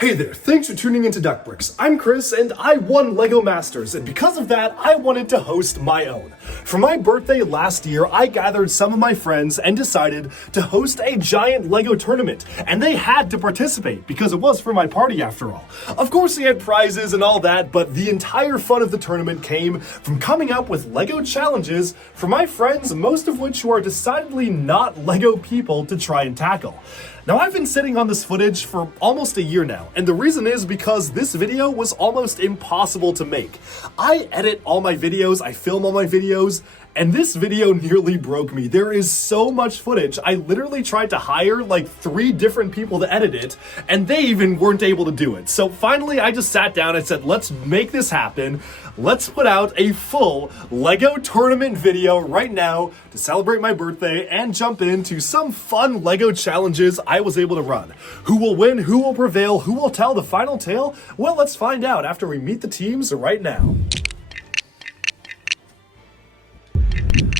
Hey there, thanks for tuning into DuckBricks. I'm Chris and I won LEGO Masters, and because of that, I wanted to host my own. For my birthday last year, I gathered some of my friends and decided to host a giant LEGO tournament, and they had to participate because it was for my party after all. Of course, we had prizes and all that, but the entire fun of the tournament came from coming up with LEGO challenges for my friends, most of which who are decidedly not LEGO people to try and tackle. Now, I've been sitting on this footage for almost a year now, and the reason is because this video was almost impossible to make. I edit all my videos, I film all my videos, and this video nearly broke me. There is so much footage. I literally tried to hire like 3 different people to edit it, and they even weren't able to do it. So finally, I just sat down and said, let's make this happen. Let's put out a full LEGO tournament video right now to celebrate my birthday and jump into some fun LEGO challenges I was able to run. Who will win? Who will prevail? Who will tell the final tale? Well, let's find out after we meet the teams right now.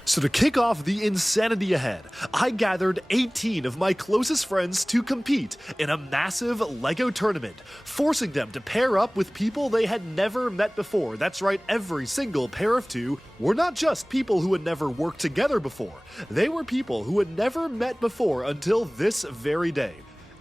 So to kick off the insanity ahead, I gathered 18 of my closest friends to compete in a massive LEGO tournament, forcing them to pair up with people they had never met before. That's right, every single pair of 2 were not just people who had never worked together before. They were people who had never met before until this very day.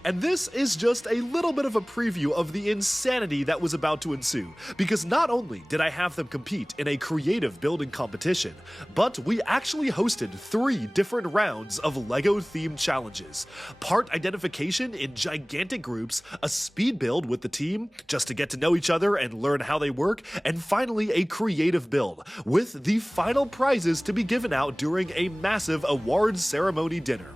And this is just a little bit of a preview of the insanity that was about to ensue, because not only did I have them compete in a creative building competition, but we actually hosted 3 different rounds of LEGO-themed challenges. Part identification in gigantic groups, a speed build with the team, just to get to know each other and learn how they work, and finally a creative build, with the final prizes to be given out during a massive awards ceremony dinner.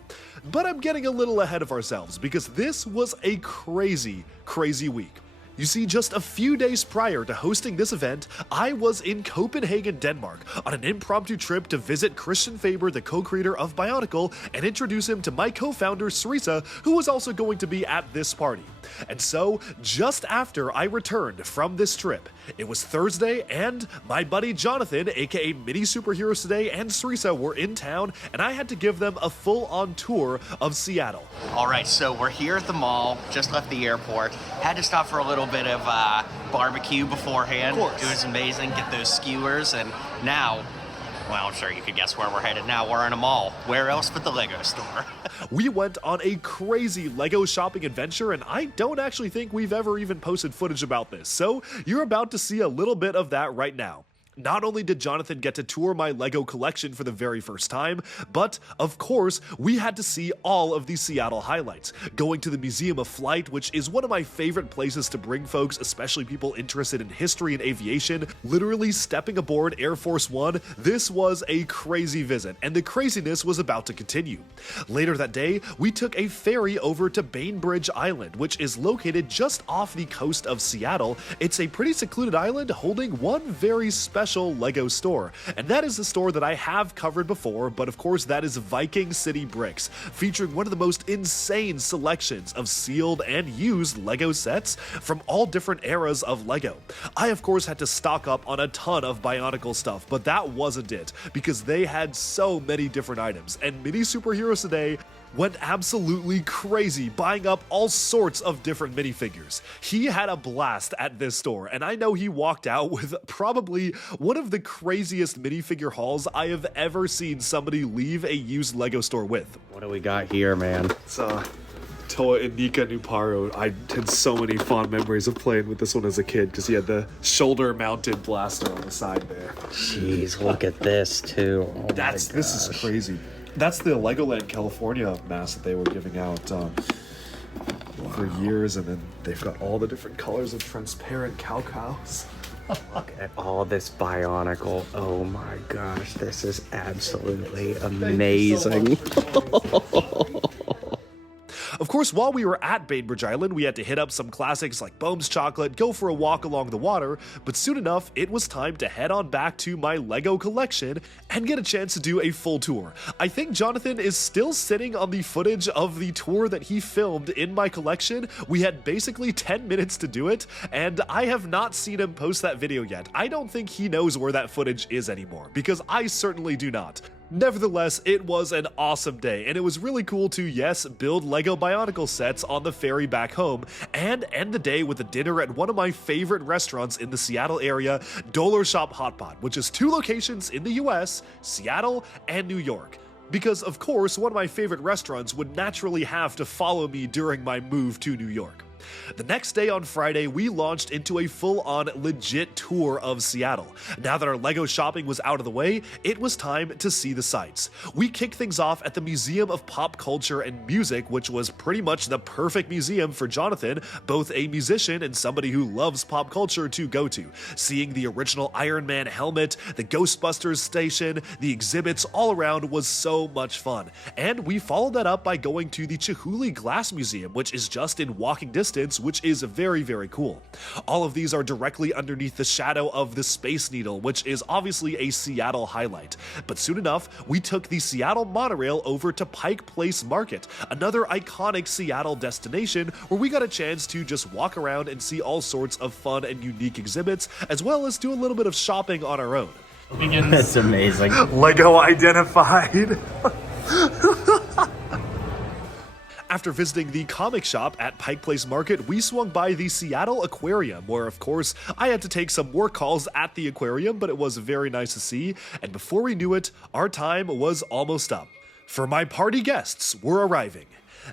But I'm getting a little ahead of ourselves because this was a crazy week. You see, just a few days prior to hosting this event, I was in Copenhagen, Denmark, on an impromptu trip to visit Christian Faber, the co-creator of Bionicle, and introduce him to my co-founder, Sarisa, who was also going to be at this party. And so, just after I returned from this trip, it was Thursday, and my buddy Jonathan, aka Mini Superheroes Today, and Sarisa were in town, and I had to give them a full-on tour of Seattle. Alright, so we're here at the mall, just left the airport, had to stop for a little bit of barbecue beforehand. Of course. It was amazing, get those skewers, and now, well, I'm sure you could guess where we're headed now. We're in a mall. Where else but the LEGO store? We went on a crazy LEGO shopping adventure, and I don't actually think we've ever even posted footage about this, so you're about to see a little bit of that right now. Not only did Jonathan get to tour my LEGO collection for the very first time, but, of course, we had to see all of the Seattle highlights. Going to the Museum of Flight, which is one of my favorite places to bring folks, especially people interested in history and aviation, literally stepping aboard Air Force One. This was a crazy visit, and the craziness was about to continue. Later that day, we took a ferry over to Bainbridge Island, which is located just off the coast of Seattle. It's a pretty secluded island holding one very special LEGO store, and that is the store that I have covered before, but of course that is Viking City Bricks, featuring one of the most insane selections of sealed and used LEGO sets from all different eras of LEGO. I of course had to stock up on a ton of Bionicle stuff, but that wasn't it, because they had so many different items, and Mini Superheroes Today went absolutely crazy buying up all sorts of different minifigures. He had a blast at this store, and I know he walked out with probably one of the craziest minifigure hauls I have ever seen somebody leave a used LEGO store with. What do we got here, man? It's Toa Inika Nuparo. I had so many fond memories of playing with this one as a kid because he had the shoulder-mounted blaster on the side there. Jeez, look at this too. Oh This is crazy. That's the Legoland California mask that they were giving out for years, and then they've got all the different colors of transparent cows. Look at all this Bionicle. Oh my gosh, this is absolutely amazing. Of course, while we were at Bainbridge Island, we had to hit up some classics like Bohm's Chocolate, go for a walk along the water, but soon enough, it was time to head on back to my LEGO collection and get a chance to do a full tour. I think Jonathan is still sitting on the footage of the tour that he filmed in my collection. We had basically 10 minutes to do it, and I have not seen him post that video yet. I don't think he knows where that footage is anymore, because I certainly do not. Nevertheless, it was an awesome day, and it was really cool to, yes, build Lego Bionicle sets on the ferry back home, and end the day with a dinner at one of my favorite restaurants in the Seattle area, Dollar Shop Hot Pot, which is 2 locations in the US, Seattle and New York. Because, of course, one of my favorite restaurants would naturally have to follow me during my move to New York. The next day on Friday, we launched into a full-on legit tour of Seattle. Now that our Lego shopping was out of the way, it was time to see the sights. We kicked things off at the Museum of Pop Culture and Music, which was pretty much the perfect museum for Jonathan, both a musician and somebody who loves pop culture, to go to. Seeing the original Iron Man helmet, the Ghostbusters station, the exhibits all around was so much fun. And we followed that up by going to the Chihuly Glass Museum, which is just in walking distance, which is very, very cool. All of these are directly underneath the shadow of the Space Needle, which is obviously a Seattle highlight. But soon enough, we took the Seattle monorail over to Pike Place Market, another iconic Seattle destination where we got a chance to just walk around and see all sorts of fun and unique exhibits, as well as do a little bit of shopping on our own. That's amazing. Lego identified. After visiting the comic shop at Pike Place Market, we swung by the Seattle Aquarium, where of course I had to take some work calls at the aquarium, but it was very nice to see, and before we knew it, our time was almost up. For my party guests were arriving.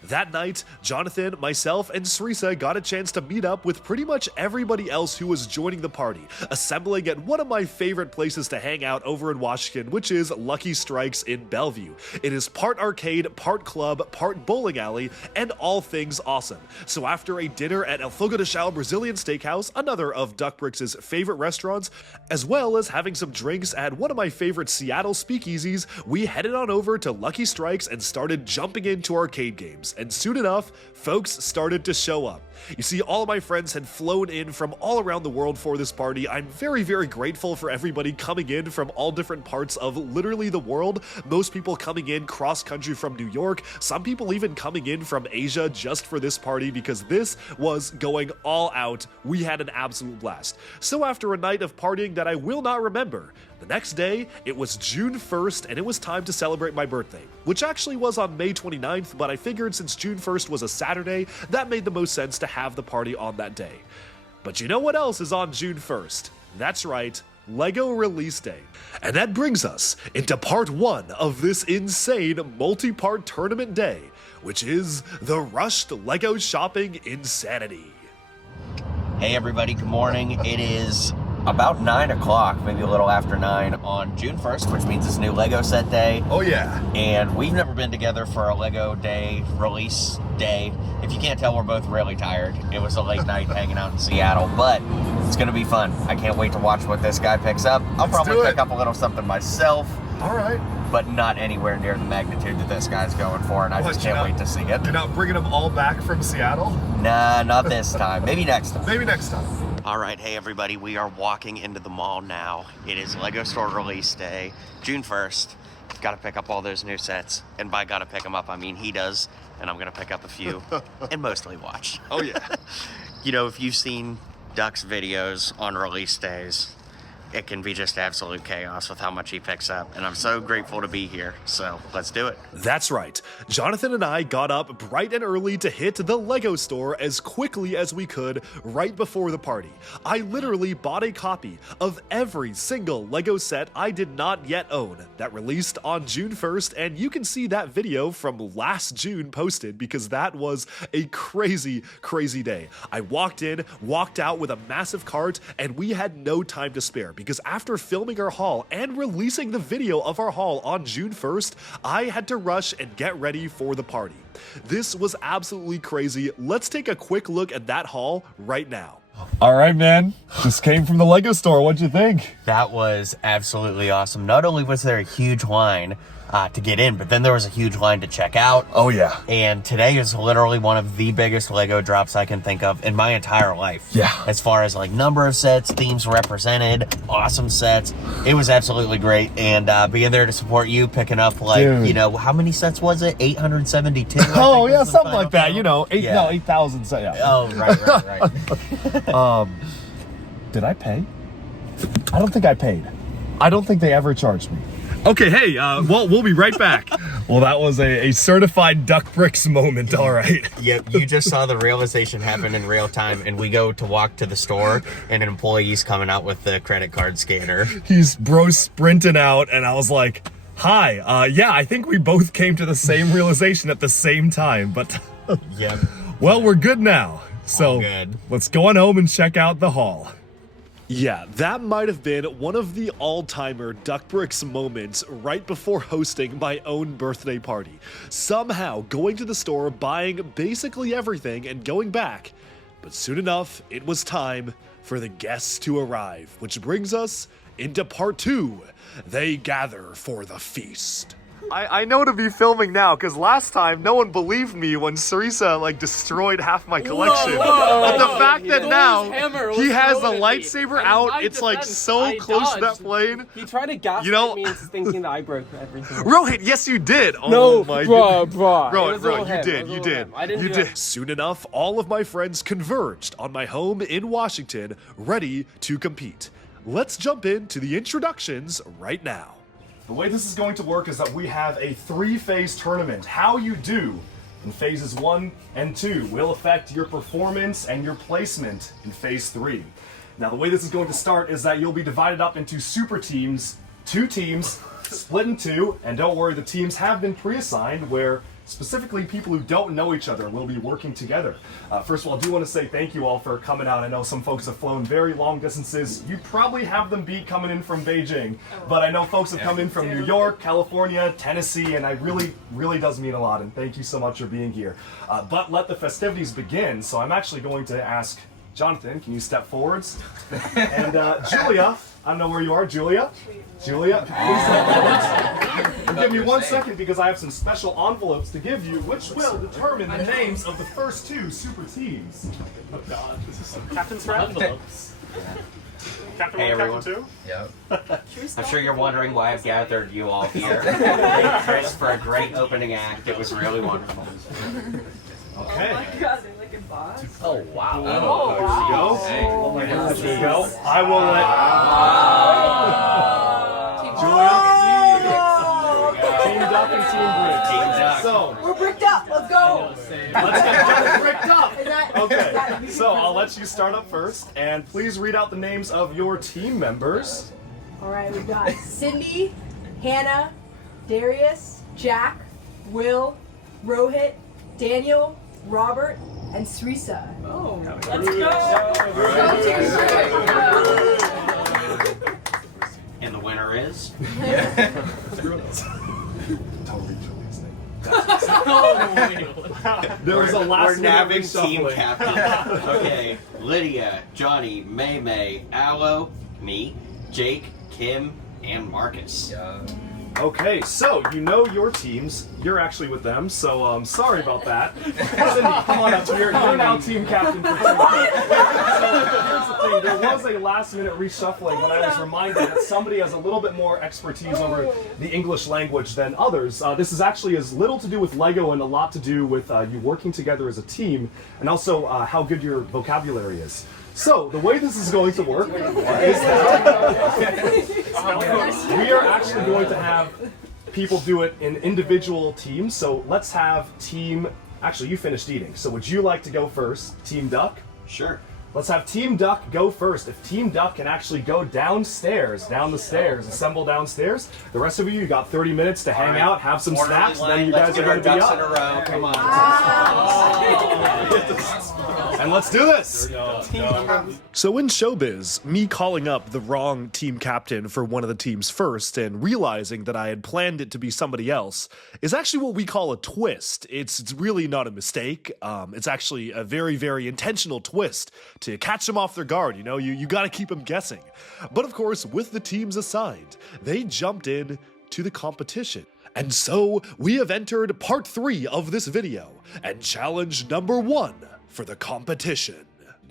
That night, Jonathan, myself, and Srisa got a chance to meet up with pretty much everybody else who was joining the party, assembling at one of my favorite places to hang out over in Washington, which is Lucky Strikes in Bellevue. It is part arcade, part club, part bowling alley, and all things awesome. So after a dinner at El Fogo de Chao Brazilian Steakhouse, another of DuckBricks' favorite restaurants, as well as having some drinks at one of my favorite Seattle speakeasies, we headed on over to Lucky Strikes and started jumping into arcade games. And soon enough, folks started to show up. You see, all of my friends had flown in from all around the world for this party. I'm very, very grateful for everybody coming in from all different parts of literally the world. Most people coming in cross-country from New York, some people even coming in from Asia just for this party, because this was going all out. We had an absolute blast. So after a night of partying that I will not remember, the next day, it was June 1st, and it was time to celebrate my birthday, which actually was on May 29th, but I figured since June 1st was a Saturday, that made the most sense to have the party on that day. But you know what else is on June 1st? That's right, Lego Release Day. And that brings us into part 1 of this insane multi-part tournament day, which is the rushed Lego shopping insanity. Hey everybody, good morning. It is about 9 o'clock, maybe a little after 9 on June 1st, which means it's new Lego set day. Oh yeah. And we've never been together for a Lego day, release day. If you can't tell, we're both really tired. It was a late night hanging out in Seattle, but it's gonna be fun. I can't wait to watch what this guy picks up. I'll probably pick up a little something myself. All right. But not anywhere near the magnitude that this guy's going for, and I just can't wait to see it. You're not bringing them all back from Seattle? Nah, not this time. Maybe next time. Maybe next time. All right, hey everybody, we are walking into the mall now. It is Lego Store Release Day, June 1st. Got to pick up all those new sets, and by gotta pick them up, I mean he does, and I'm gonna pick up a few, and mostly watch. Oh yeah. You know, if you've seen Duck's videos on release days, it can be just absolute chaos with how much he picks up, and I'm so grateful to be here, so let's do it. That's right. Jonathan and I got up bright and early to hit the Lego store as quickly as we could right before the party. I literally bought a copy of every single Lego set I did not yet own that released on June 1st, and you can see that video from last June posted because that was a crazy, crazy day. I walked in, walked out with a massive cart, and we had no time to spare, because after filming our haul and releasing the video of our haul on June 1st, I had to rush and get ready for the party. This was absolutely crazy. Let's take a quick look at that haul right now. All right, man. This came from the Lego store. What'd you think? That was absolutely awesome. Not only was there a huge line to get in, but then there was a huge line to check out. Oh yeah. And today is literally one of the biggest Lego drops I can think of in my entire life. Yeah. As far as like number of sets, themes represented, awesome sets. It was absolutely great. And being there to support you, picking up like, Dude. you know, how many sets was it? 872? Oh yeah, something like that. You know, 8,000. So yeah. Oh, right. Did I pay? I don't think I paid. I don't think they ever charged me. Okay, hey, well, we'll be right back. Well, that was a certified DuckBricks moment, all right. Yep, you just saw the realization happen in real time, and we go to walk to the store, and an employee's coming out with the credit card scanner. He's sprinting out, and I was like, hi, yeah, I think we both came to the same realization at the same time, but Yep. well, we're good now. So good. Let's go on home and check out the haul. Yeah, that might have been one of the all-timer DuckBricks moments right before hosting my own birthday party. Somehow going to the store, buying basically everything, and going back. But soon enough, it was time for the guests to arrive, which brings us into part 2. They gather for the feast. I know to be filming now, because last time no one believed me when Sarisa like destroyed half my collection. But the fact that now he has the lightsaber out, it's like so close to that plane. He tried to gaslight me into thinking that I broke everything. Rohit, yes you did. Oh No, my bro. Rohit, you did. I didn't You do did. that. Soon enough, all of my friends converged on my home in Washington, ready to compete. Let's jump into the introductions right now. The way this is going to work is that we have a 3-phase tournament. How you do in phases 1 and 2 will affect your performance and your placement in phase 3. Now the way this is going to start is that you'll be divided up into super teams, 2 teams, split in 2, and don't worry, the teams have been pre-assigned where specifically people who don't know each other will be working together. First of all, I do want to say thank you all for coming out. I know some folks have flown very long distances. You probably have them beat coming in from Beijing, but I know folks have come in from New York, California, Tennessee, and it really does mean a lot, and thank you so much for being here. But let the festivities begin, so I'm actually going to ask Jonathan, can you step forwards? And Julia, I don't know where you are, Julia, please step forwards. And give me 1 second because I have some special envelopes to give you, which will determine the names of the first 2 super teams. Oh God, this is some Captain's envelopes. Captain Hey, 1, everyone. Captain 2? I'm sure you're wondering why I've gathered you all here. Chris, for a great opening act. It was really wonderful. Okay. Oh my god, they're like a boss. Oh, wow. Oh, wow. There you go. I will let Julia, Team Duck and Team Brick. Team Duck. So We're bricked up. Let's go. let's get Duck bricked up. Is that, Okay, so I'll let you start up first, and please read out the names of your team members. All right, we've got Cindy, Hannah, Darius, Jack, Will, Rohit, Daniel, Robert, and Srisa. Oh, let's go. And the winner is? Everyone else. Don't read Julia's name. There was a last We're minute nabbing team reshuffling. captain. Okay, Lydia, Johnny, May, Aloe, me, Jake, Kim, and Marcus. Okay, so you know your teams. You're actually with them, so sorry about that. Cindy, come on up here. You're now team captain for 2. So here's the thing. There was a last-minute reshuffling when I was reminded that somebody has a little bit more expertise over the English language than others. This is actually as little to do with Lego and a lot to do with you working together as a team, and also how good your vocabulary is. So, the way this is going to work is that we are actually going to have people do it in individual teams. So, let's have team... Actually, you finished eating. So, would you like to go first? Team Duck? Sure. Let's have Team Duck go first. If Team Duck can actually go downstairs, down the stairs, assemble downstairs, the rest of you got 30 minutes to hang out, have some snacks, then you guys are going to be ducks in a up. row. Come on. And let's do this! So in showbiz, me calling up the wrong team captain for one of the teams first and realizing that I had planned it to be somebody else is actually what we call a twist. It's really not a mistake. It's actually a very, very intentional twist to catch them off their guard. You know, you got to keep them guessing. But of course, with the teams assigned, they jumped in to the competition. And so we have entered part 3 of this video and challenge number 1 for the competition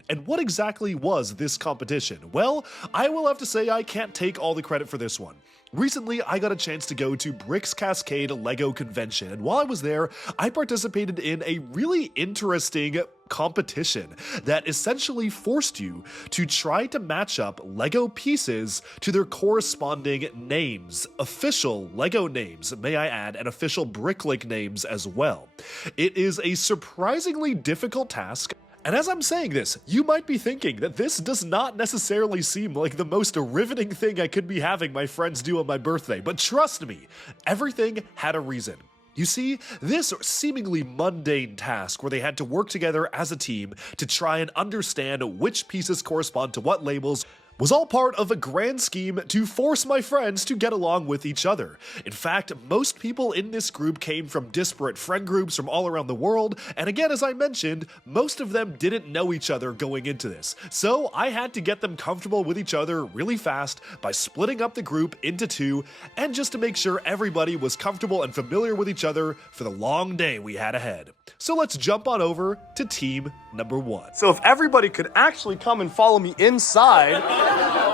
And what exactly was this competition? Well, I will have to say I can't take all the credit for this one. Recently, I got a chance to go to Bricks Cascade LEGO convention, and while I was there, I participated in a really interesting competition that essentially forced you to try to match up LEGO pieces to their corresponding names, official LEGO names, may I add, and official Bricklink names as well. It is a surprisingly difficult task. And as I'm saying this, you might be thinking that this does not necessarily seem like the most riveting thing I could be having my friends do on my birthday, but trust me, everything had a reason. You see, this seemingly mundane task where they had to work together as a team to try and understand which pieces correspond to what labels was all part of a grand scheme to force my friends to get along with each other. In fact, most people in this group came from disparate friend groups from all around the world, and again, as I mentioned, most of them didn't know each other going into this. So I had to get them comfortable with each other really fast by splitting up the group into two, and just to make sure everybody was comfortable and familiar with each other for the long day we had ahead. So let's jump on over to team number 1. So if everybody could actually come and follow me inside,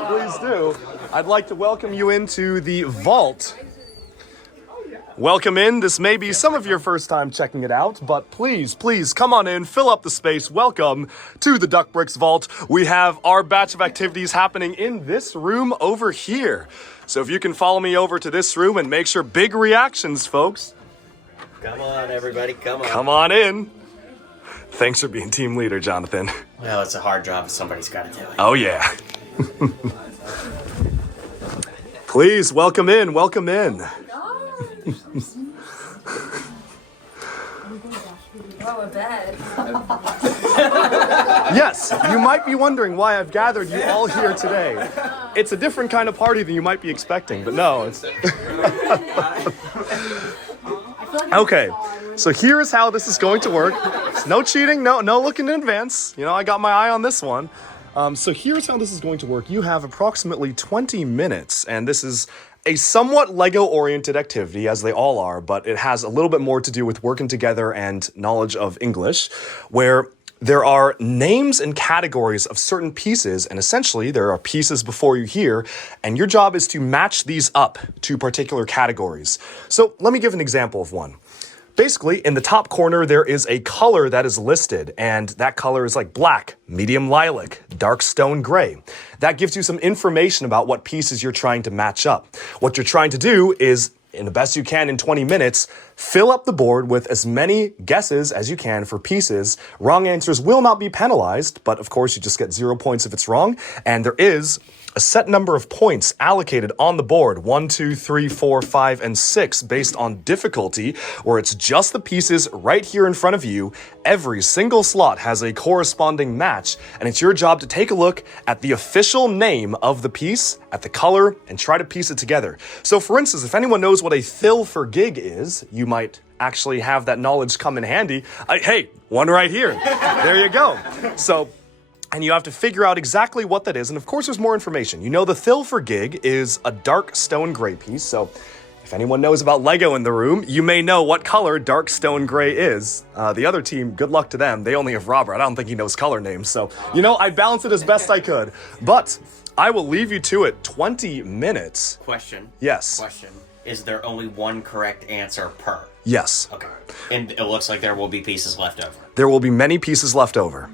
please do. I'd like to welcome you into the vault. Welcome in. This may be some of your first time checking it out, but please come on in, fill up the space. Welcome to the DuckBricks vault. We have our batch of activities happening in this room over here. So if you can follow me over to this room and make sure big reactions, folks. Come on, everybody, come on. Come on in. Thanks for being team leader, Jonathan. Well, it's a hard job. Somebody's got to do it. Oh, yeah. Please, welcome in, welcome in. Oh, a bed. Yes, you might be wondering why I've gathered you all here today. It's a different kind of party than you might be expecting, but no, it's... Okay, so here is how this is going to work. No cheating, no looking in advance. You know, I got my eye on this one. So here's how this is going to work. You have approximately 20 minutes, and this is a somewhat LEGO-oriented activity, as they all are, but it has a little bit more to do with working together and knowledge of English, where there are names and categories of certain pieces, and essentially there are pieces before you here, and your job is to match these up to particular categories. So let me give an example of one. Basically, in the top corner, there is a color that is listed, and that color is like black, medium lilac, dark stone gray. That gives you some information about what pieces you're trying to match up. What you're trying to do is, in the best you can in 20 minutes, fill up the board with as many guesses as you can for pieces. Wrong answers will not be penalized, but of course you just get 0 points if it's wrong, and there is a set number of points allocated on the board, 1, 2, 3, 4, 5, and 6, based on difficulty, where it's just the pieces right here in front of you. Every single slot has a corresponding match, and it's your job to take a look at the official name of the piece, at the color, and try to piece it together. So for instance, if anyone knows what a fill for gig is, you might actually have that knowledge come in handy. Hey, one right here. There you go. And you have to figure out exactly what that is. And of course, there's more information. You know, the fill for gig is a dark stone gray piece. So if anyone knows about Lego in the room, you may know what color dark stone gray is. The other team, good luck to them. They only have Robert. I don't think he knows color names. So, you know, I balanced it as best I could. But I will leave you to it. 20 minutes. Question. Yes. Question. Is there only one correct answer per? Yes. Okay. And it looks like there will be pieces left over. There will be many pieces left over.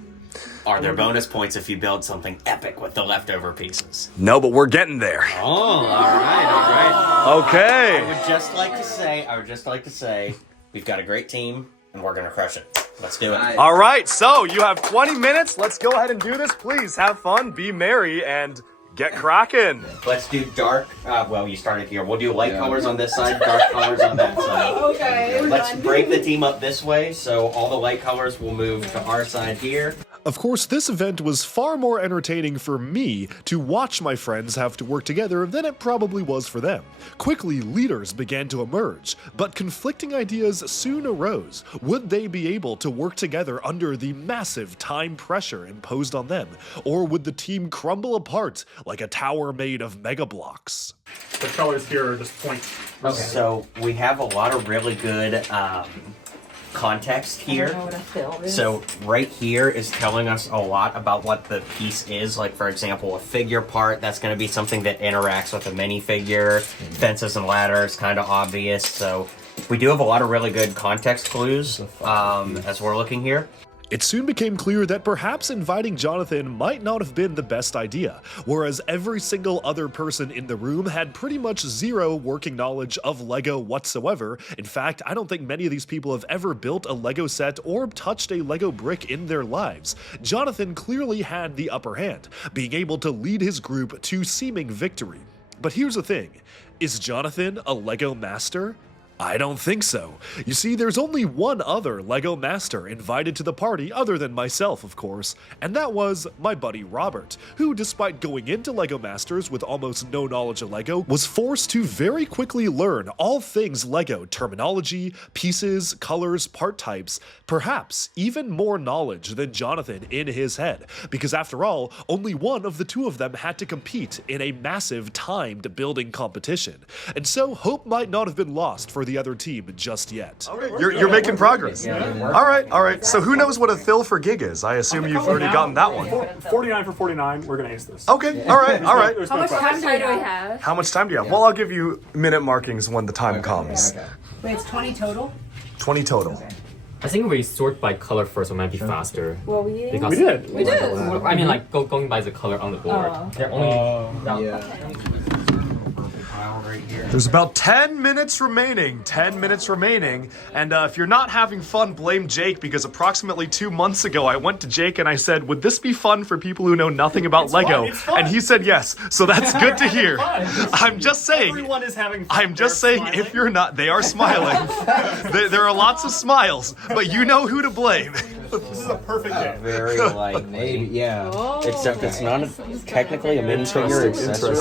Are there bonus points if you build something epic with the leftover pieces? No, but we're getting there. Oh, all right. Okay. I would just like to say, we've got a great team, and we're going to crush it. Let's do it. All right, so you have 20 minutes. Let's go ahead and do this. Please have fun, be merry, and get cracking. Let's do dark, well, you started here. We'll do light colors on this side, dark colors on that side. Okay. Let's break the team up this way, so all the light colors will move to our side here. Of course, this event was far more entertaining for me to watch my friends have to work together than it probably was for them. Quickly, leaders began to emerge, but conflicting ideas soon arose. Would they be able to work together under the massive time pressure imposed on them? Or would the team crumble apart like a tower made of mega blocks? The colors here are just points. Okay. So we have a lot of really good context I here. don't know what a fill is. So right here is telling us a lot about what the piece is. Like, for example, a figure part, that's going to be something that interacts with a minifigure. Fences and ladders, kind of obvious. So we do have a lot of really good context clues as we're looking here. It soon became clear that perhaps inviting Jonathan might not have been the best idea, whereas every single other person in the room had pretty much zero working knowledge of LEGO whatsoever. In fact, I don't think many of these people have ever built a LEGO set or touched a LEGO brick in their lives. Jonathan clearly had the upper hand, being able to lead his group to seeming victory. But here's the thing, is Jonathan a LEGO master? I don't think so. You see, there's only one other LEGO master invited to the party other than myself, of course, and that was my buddy Robert, who, despite going into LEGO Masters with almost no knowledge of LEGO, was forced to very quickly learn all things LEGO terminology, pieces, colors, part types, perhaps even more knowledge than Jonathan in his head, because after all, only one of the two of them had to compete in a massive timed building competition, and so hope might not have been lost for the other team just yet. Okay, you're making progress. All right. So who knows what a fill for gig is? I assume you've already gotten that one. 49 for 49. We're gonna ace this. Okay, all right. How much time do we have? How much time do you have? Well, I'll give you minute markings when the time comes. Wait, it's 20 total? 20 total. I think we sort by color first, it might be faster. Well, we Because We did. I mean, like going by the color on the board. They're only. There's about 10 minutes remaining. And if you're not having fun, blame Jake, because approximately 2 months ago, I went to Jake and I said, would this be fun for people who know nothing about LEGO? It's fun. And he said yes. So that's good to hear. I'm just saying. Everyone is having fun. I'm just saying, if you're not, they are smiling. there are lots of smiles, but you know who to blame. This is a perfect game. Very likely. Oh. Except it's not technically a minifigure accessory.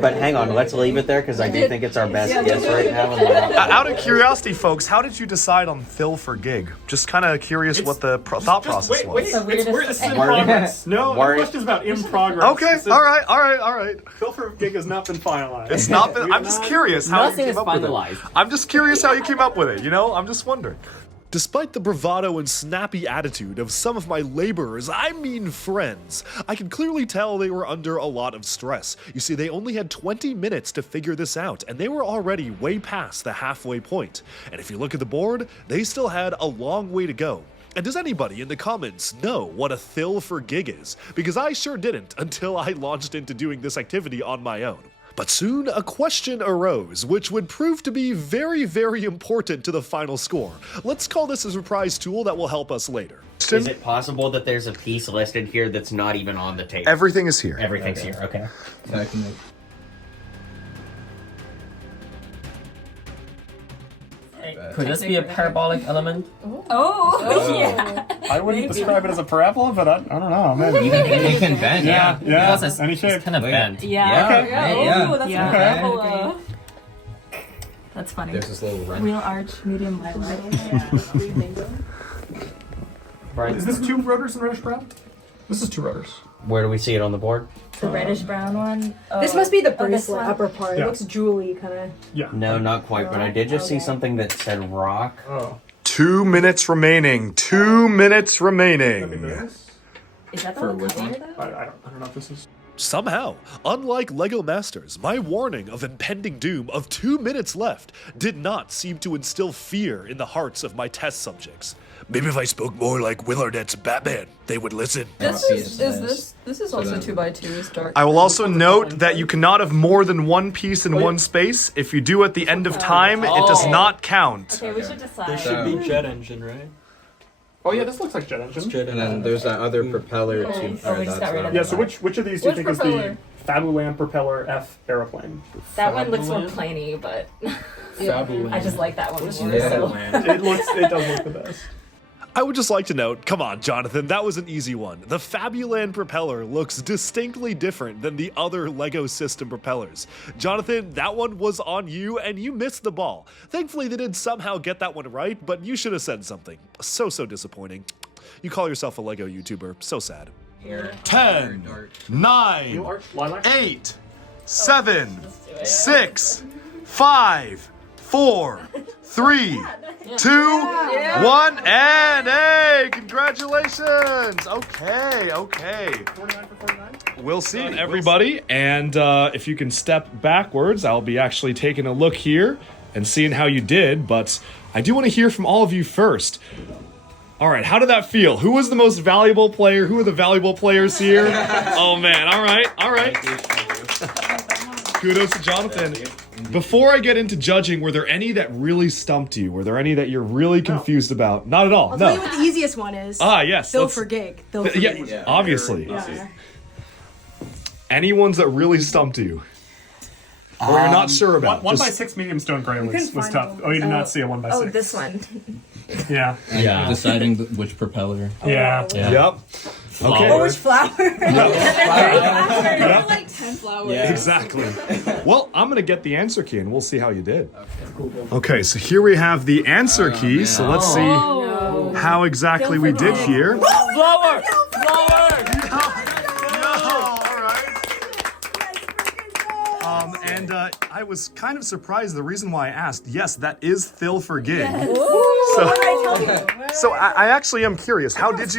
But hang on, let's leave it there because I do think it's our best guess right now. Out of curiosity, folks, how did you decide on fill for gig? Just kind of curious what the thought process was. This is in progress. No questions about in progress. Okay, all right. Fill for gig has not been finalized. It's not been, I'm just curious how you Nothing came is up with it. finalized. I'm just curious how you came up with it, you know? I'm just wondering. Despite the bravado and snappy attitude of some of my laborers, I mean friends, I could clearly tell they were under a lot of stress. You see, they only had 20 minutes to figure this out, and they were already way past the halfway point. And if you look at the board, they still had a long way to go. And does anybody in the comments know what a fill for gig is? Because I sure didn't until I launched into doing this activity on my own. But soon a question arose, which would prove to be very, very important to the final score. Let's call this a surprise tool that will help us later. Is it possible that there's a piece listed here that's not even on the table? Everything is here. Everything's here, okay. Could this be a parabolic element? Oh, yeah. I wouldn't describe it as a parabola, but I don't know. Maybe. It can bend, Yeah. Because it's, Any shape. it's kind of bent. Yeah. Okay. Oh, that's Yeah. a parabola. That's funny. There's this little rent. Real arch, medium, light. Right. Is this 2 rotors in reddish brown? This is 2 rotors. Where do we see it on the board? The reddish brown one. This must be the this bracelet one. upper part. Yeah. It looks jewelry kind of. Yeah. No, not quite, but I did just see Okay. something that said rock. Oh. 2 minutes remaining. 2 minutes Maybe remaining. this? Is that the For one which color one? though? I don't know if this is. Somehow, unlike LEGO Masters, my warning of impending doom of 2 minutes left did not seem to instill fear in the hearts of my test subjects. Maybe if I spoke more like Willardette's Batman, they would listen. This is also 2x2 start. I will also note that you cannot have more than one piece in one space. If you do at the end of time, it does not count. Okay, we should decide. should be jet engine, right? Oh yeah, this looks like jet engine. And then there's that other propeller too. Oh, we just got rid of Yeah, it. so which of these do you Which think propeller? is the Fabuland Propeller F aeroplane? That one looks more plainy, but Fabuland. I just like that one. So. It does look the best. I would just like to note, come on, Jonathan, that was an easy one. The Fabuland propeller looks distinctly different than the other LEGO system propellers. Jonathan, that one was on you, and you missed the ball. Thankfully, they did somehow get that one right, but you should have said something. So disappointing. You call yourself a LEGO YouTuber. So sad. 10, 9, 8, 7, 6, 5, 4, 3, 2, 1, and hey, congratulations. Okay. 49 for 49? We'll see, everybody. And if you can step backwards, I'll be actually taking a look here and seeing how you did. But I do want to hear from all of you first. All right, how did that feel? Who was the most valuable player? Who are the valuable players here? Oh, man. All right. Kudos to Jonathan. Before I get into judging, were there any that really stumped you? Were there any that you're really confused about? Not at all. I'll tell you what the easiest one is. Yes. Phil for gig. Yeah, obviously. Yeah. Any ones that really stumped you? Or you're not sure about? 1x6 medium stone gray was tough. Oh, you did not see a 1x6. Oh, this one. Yeah. Deciding which propeller. Yeah. Yep. Okay. Or which flower? Yep. Like 10 flowers. Yeah. Exactly. Well, I'm going to get the answer key and we'll see how you did. Okay, so here we have the answer key. So let's see how exactly we did here. Flower! And I was kind of surprised. The reason why I asked, yes, that is Phil for gig. So I actually am curious. How did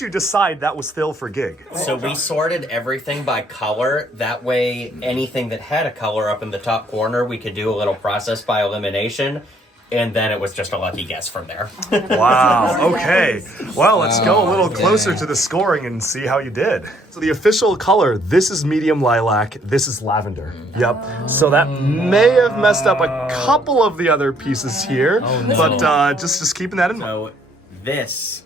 you decide that was Phil for gig? So we sorted everything by color. That way, anything that had a color up in the top corner, we could do a little process by elimination. And then it was just a lucky guess from there. Wow, okay. Well, let's go a little closer to the scoring and see how you did. So the official color, this is medium lilac, this is lavender. Yep. So that may have messed up a couple of the other pieces here, but just keeping that in mind. So this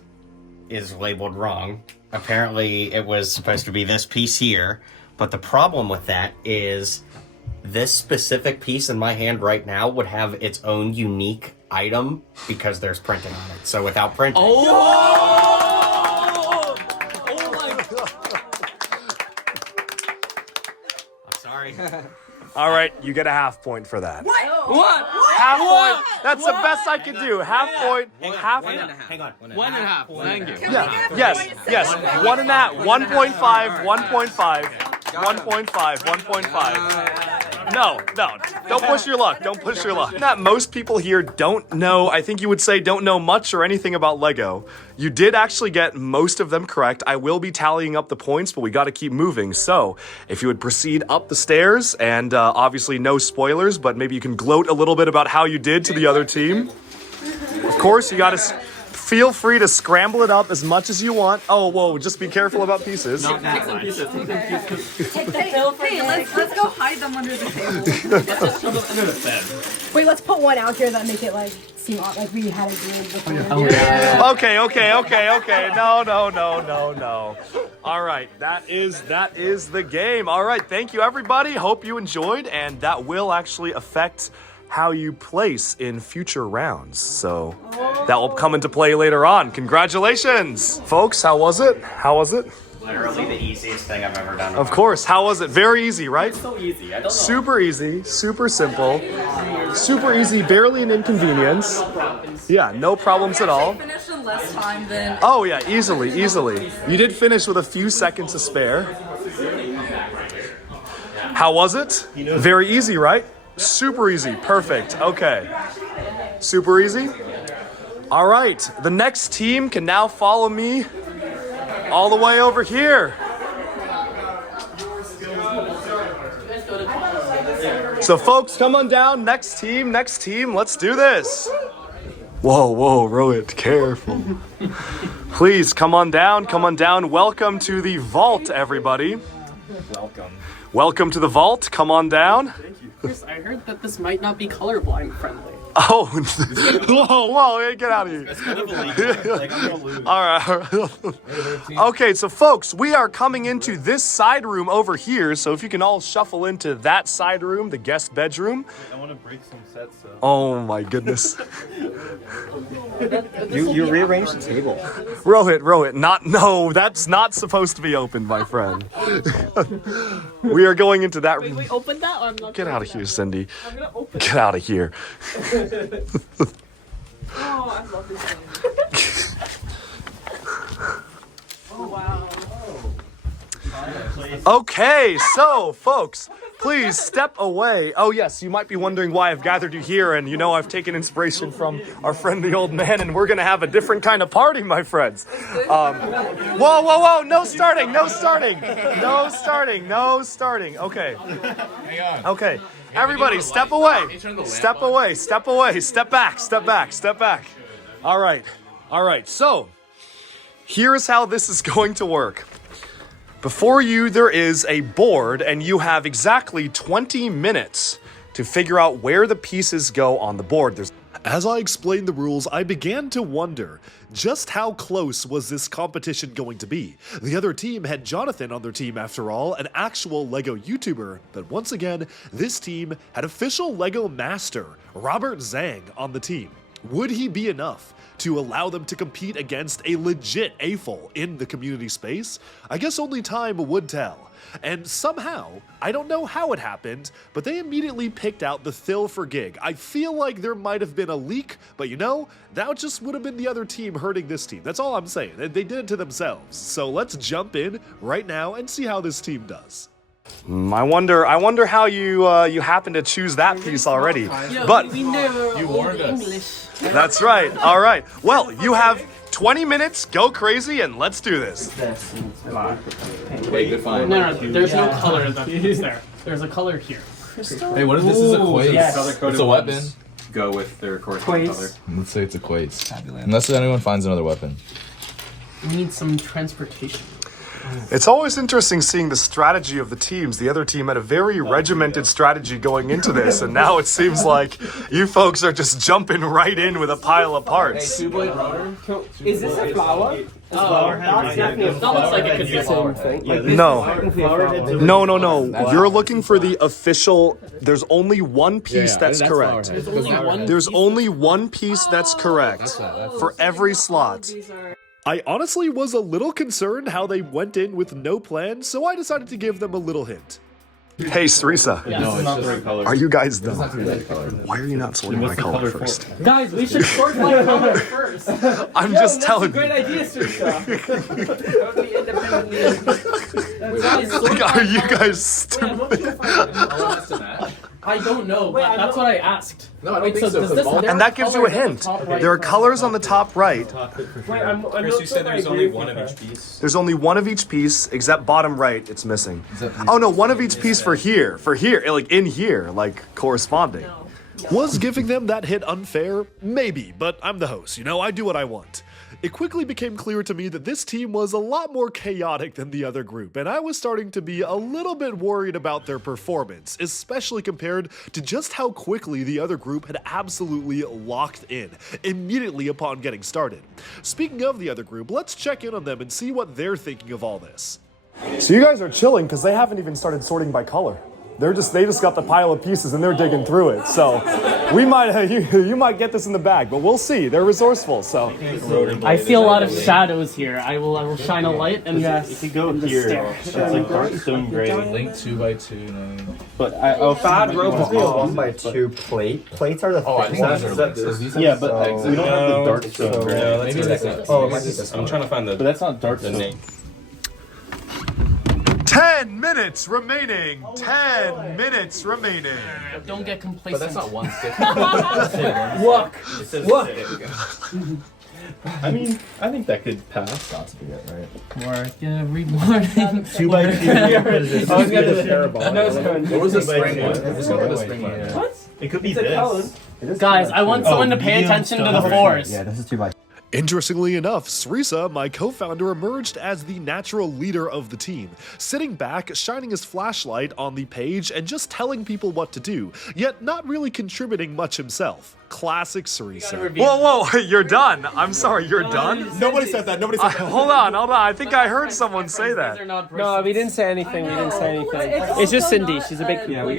is labeled wrong. Apparently it was supposed to be this piece here, but the problem with that is this specific piece in my hand right now would have its own unique item because there's printing on it. So without printing... Oh my god. I'm sorry. All right, you get a half point for that. What? Half point. That's the best I can do. Half point. Half. Hang on. 1.5. Thank you. Yeah. Yes. 1.5. 1.5. 1.5. 1.5. No. Don't push your luck. That most people here don't know, I think you would say don't know much or anything about Lego. You did actually get most of them correct. I will be tallying up the points, but we got to keep moving. So if you would proceed up the stairs, and obviously no spoilers, but maybe you can gloat a little bit about how you did to the other team. Of course, you got to... Feel free to scramble it up as much as you want. Oh, whoa, just be careful about pieces. Take the Phil for gig. Let's go hide them under the table. Let's just shove them under the bed. Wait, let's put one out here that make it like seem like we had a dream before. Okay. No. All right, that is the game. All right, thank you, everybody. Hope you enjoyed, and that will actually affect how you place in future rounds. So that will come into play later on. Congratulations. Folks, how was it? Literally the easiest thing I've ever done. Of course, how was it? Very easy, right? So easy. I don't know. Super easy, super simple, super easy, barely an inconvenience. Yeah, no problems at all. Finished in less time than. Oh yeah, easily. You did finish with a few seconds to spare. How was it? Very easy, right? Super easy, perfect, okay. Super easy? All right, the next team can now follow me all the way over here. So folks, come on down, next team, let's do this. Whoa, Rohit, careful. Please, come on down. Welcome to the vault, everybody. Welcome to the vault, come on down. Chris, I heard that this might not be colorblind friendly. Oh, whoa, get out of here. All right. Okay, so folks, we are coming into this side room over here. So if you can all shuffle into that side room, the guest bedroom. I want to break some sets. Oh my goodness. You rearranged the table. Rohit, no, that's not supposed to be open, my friend. We are going into that room. Wait, open that or I'm not. Get out of here, Cindy. I'm gonna open Get out of here. Oh, I love this one. Oh, wow. Okay, so folks, Please step away. Oh yes, you might be wondering why I've gathered you here, and you know I've taken inspiration from our friend the old man, and we're gonna have a different kind of party, my friends. Whoa, no starting. Okay. Hang on. Okay. Everybody, step away. Step back. All right. So, here's how this is going to work. Before you, there is a board, and you have exactly 20 minutes to figure out where the pieces go on the board. As I explained the rules, I began to wonder just how close was this competition going to be. The other team had Jonathan on their team after all, an actual LEGO YouTuber, but once again, this team had official LEGO master, Robert Zhang, on the team. Would he be enough to allow them to compete against a legit AFOL in the community space? I guess only time would tell. And somehow, I don't know how it happened, but they immediately picked out the Thill for Gig. I feel like there might have been a leak, but you know, that just would have been the other team hurting this team. That's all I'm saying. They did it to themselves. So let's jump in right now and see how this team does. I wonder how you happen to choose that piece already. But we know You warned us. English. that's right. All right. Well, you have 20 minutes. Go crazy and let's do this. Wait, good find. No, there's no color that's there. There's a color here. Hey, what if this is a quace? It's a weapon. Go with their corresponding color. Let's say it's a quace. Unless anyone finds another weapon. We need some transportation. It's always interesting seeing the strategy of the teams. The other team had a very regimented strategy going into this, and now it seems like you folks are just jumping right in with a pile of parts. Two-blade rotor. Is this a flower? That looks like it could be a flower. No. You're looking for the official. There's only one piece that's correct. There's only one piece that's correct for every slot. I honestly was a little concerned how they went in with no plan, so I decided to give them a little hint. Hey, Sarisa, No, it's not the right color. are you guys done? Why are you not sorting by color first? Guys, we should sort by color first. I'm just telling you. idea, Are you guys stupid? I don't know, but that's what I asked. No, I don't think so. And that gives you a hint. There are colors on the top right. Chris, you said there's only one of each piece. There's only one of each piece, except bottom right, it's missing. Oh no, one of each piece for here, like in here, like corresponding. Was giving them that hit unfair? Maybe, but I'm the host, you know, I do what I want. It quickly became clear to me that this team was a lot more chaotic than the other group, and I was starting to be a little bit worried about their performance, especially compared to just how quickly the other group had absolutely locked in, immediately upon getting started. Speaking of the other group, let's check in on them and see what they're thinking of all this. So you guys are chilling because they haven't even started sorting by color. They just got the pile of pieces and they're digging through it. So we might you might get this in the bag, but we'll see. They're resourceful, so I see a lot of shadows here. I will shine a light and If you go here, it's like dark stone gray. Link 2x2. No. But bad rope is a 1x2 plate. Plates are the Oh, I think these are. Yeah, but we don't have the dark stone gray. No, maybe that's not. Oh, it might be this I'm one. trying to find the. But that's not dark stone. 10 minutes remaining. 10 minutes remaining. don't get But complacent. that's not one stick. Look. I mean, I think that could pass. Got to be it, right? Work every morning. 2x2. What was the spring one? I'm just going with the spring one. What? It could be this. Guys, I want someone to pay attention to the fours. Yeah, this is 2x2. Interestingly enough, Sarisa, my co-founder, emerged as the natural leader of the team, sitting back, shining his flashlight on the page and just telling people what to do, yet not really contributing much himself. Classic Sarisa. Whoa, you're done. I'm sorry, you're done? Nobody said that. Nobody said that. Hold on. I think I heard someone say that. No, we didn't say anything. It's just Cindy. She's a big. Yeah, we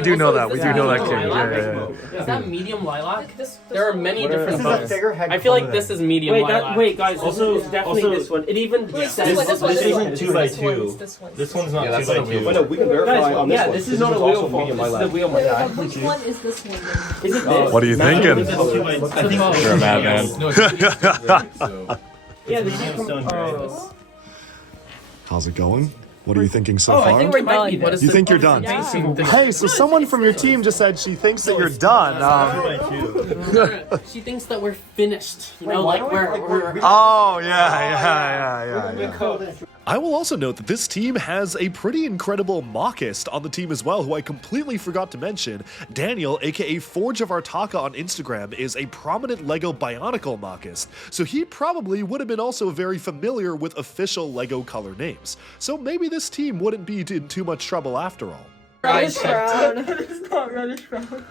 do know that. We do know that kid. Yeah. Is that medium lilac? There are many different This is a bows. figurehead I feel like color this is medium lilac. Wait, guys. Also, This one. It even. This isn't 2x2. This one's not 2x2. Well, no, we can verify on this one. This is not a wheel fault. medium This is lilac. the wheel lilac. Which one is this one then? Is it this? What are you thinking? I think You're a madman. No, it's so. Yeah, this is stone gray. How's it going? What are you thinking so I far? think we're done. You think you're done? Hey, so someone from your team just said she thinks that you're done. She thinks that we're finished. You know, like we're Oh, yeah. I will also note that this team has a pretty incredible mockist on the team as well, who I completely forgot to mention. Daniel, aka Forge of Artaka on Instagram, is a prominent LEGO Bionicle mockist, so he probably would have been also very familiar with official LEGO color names. So maybe this team wouldn't be in too much trouble after all. Reddish brown. It's not reddish brown.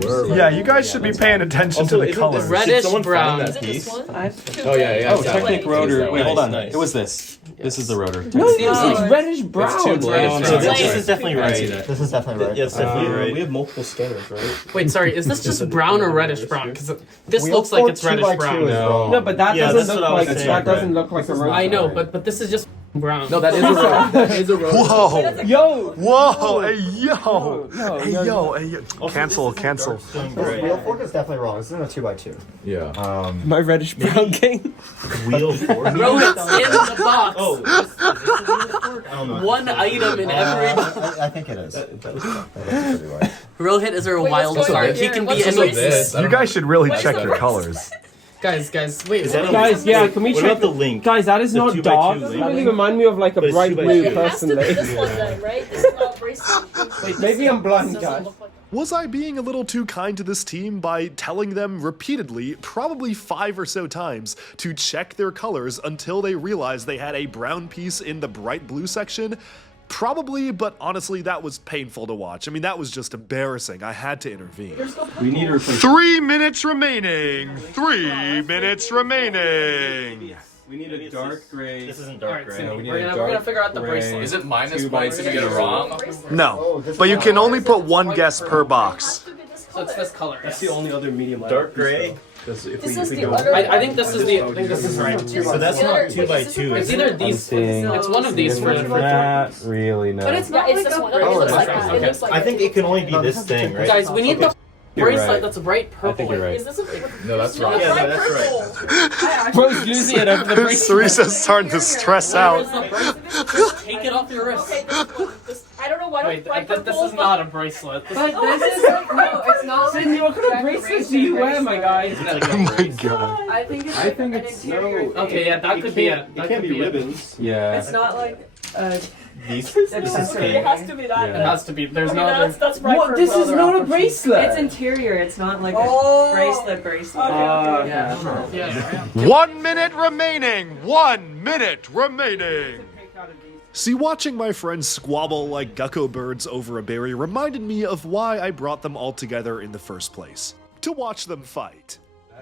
Yeah, you guys should be paying attention to the colors. reddish brown. That piece? Oh yeah. Oh, Technic rotor. Wait, hold on. Nice. It was this. This is the rotor. No, it's reddish brown. It's too brown. So This is definitely right. that. This is definitely right. Yes, definitely right. We have multiple scanners, right? Wait, sorry, is this just brown or reddish brown? Because this Wheel looks like four it's 2 by reddish 2 brown. is wrong. No, but that Yeah, doesn't that's look what I was like saying. that doesn't look like a rotor. I know, but this is just brown. No, that is a rotor. That is a rotor. Whoa! Yo. Whoa! Hey yo! No, Hey yo! Hey yo! Cancel! This wheel fork is definitely wrong. This isn't a 2 by 2. Yeah. My reddish brown king. Wheel fork. Bro, it's in the box. Oh, One item in every. I think it is. That looks pretty right. Rohit is our wild card. He can be any. You guys should really check your colors. Guys, wait. Is that a Guys, yeah, can we What check about the link? Guys, that is The not 2 by dark. 2 Doesn't link? really remind me of like a But it's bright 2 by blue 2. personally. right? This is not bracelet. Maybe I'm blind, guys. Was I being a little too kind to this team by telling them repeatedly, probably 5 or so times, to check their colors until they realized they had a brown piece in the bright blue section? Probably, but honestly, that was painful to watch. I mean, that was just embarrassing. I had to intervene. We need to replace. 3 minutes remaining. 3 minutes remaining. We need a dark gray. This isn't dark gray. No, we need We're a gonna dark figure out the gray. bracelet. Is it minus 2 by points if you get it wrong? No, but you can only put one guess per box. So it's this color. That's the only other medium. Dark gray. If This we is the go. other- I think this is the. I think this is right. So that's not 2 by 2. It's Is either it? these. It's one of these for the. Not really, no. But it's not. It's this one. It looks like that. It looks like I think it can only be this thing, right? Guys, we need the You're bracelet right. that's bright purple. I think you're right. Is this a? No, that's No, wrong. Yeah, bright no, that's purple. Bro's losing it over the bracelet. Teresa's starting to stress Where out. is the bracelet? Just take it off your wrist. Okay, I don't know why. Wait, bright this purple is not a bracelet. This is- Oh, this is no, it's not. Sydney, what kind of bracelets do you wear, my guy? Oh my god. I think it's. I think an it's interior no. thing. Okay, yeah, that could be it. It That can't could be be it. ribbons. Yeah. It's not like. These. It This is pink. has to be that. It has to be. There's I no mean, other. that's bright What? purple. This is not a bracelet. It's interior. It's not like Oh. a bracelet. Yeah. Yeah. 1 minute remaining. 1 minute remaining. See, watching my friends squabble like gecko birds over a berry reminded me of why I brought them all together in the first place. To watch them fight.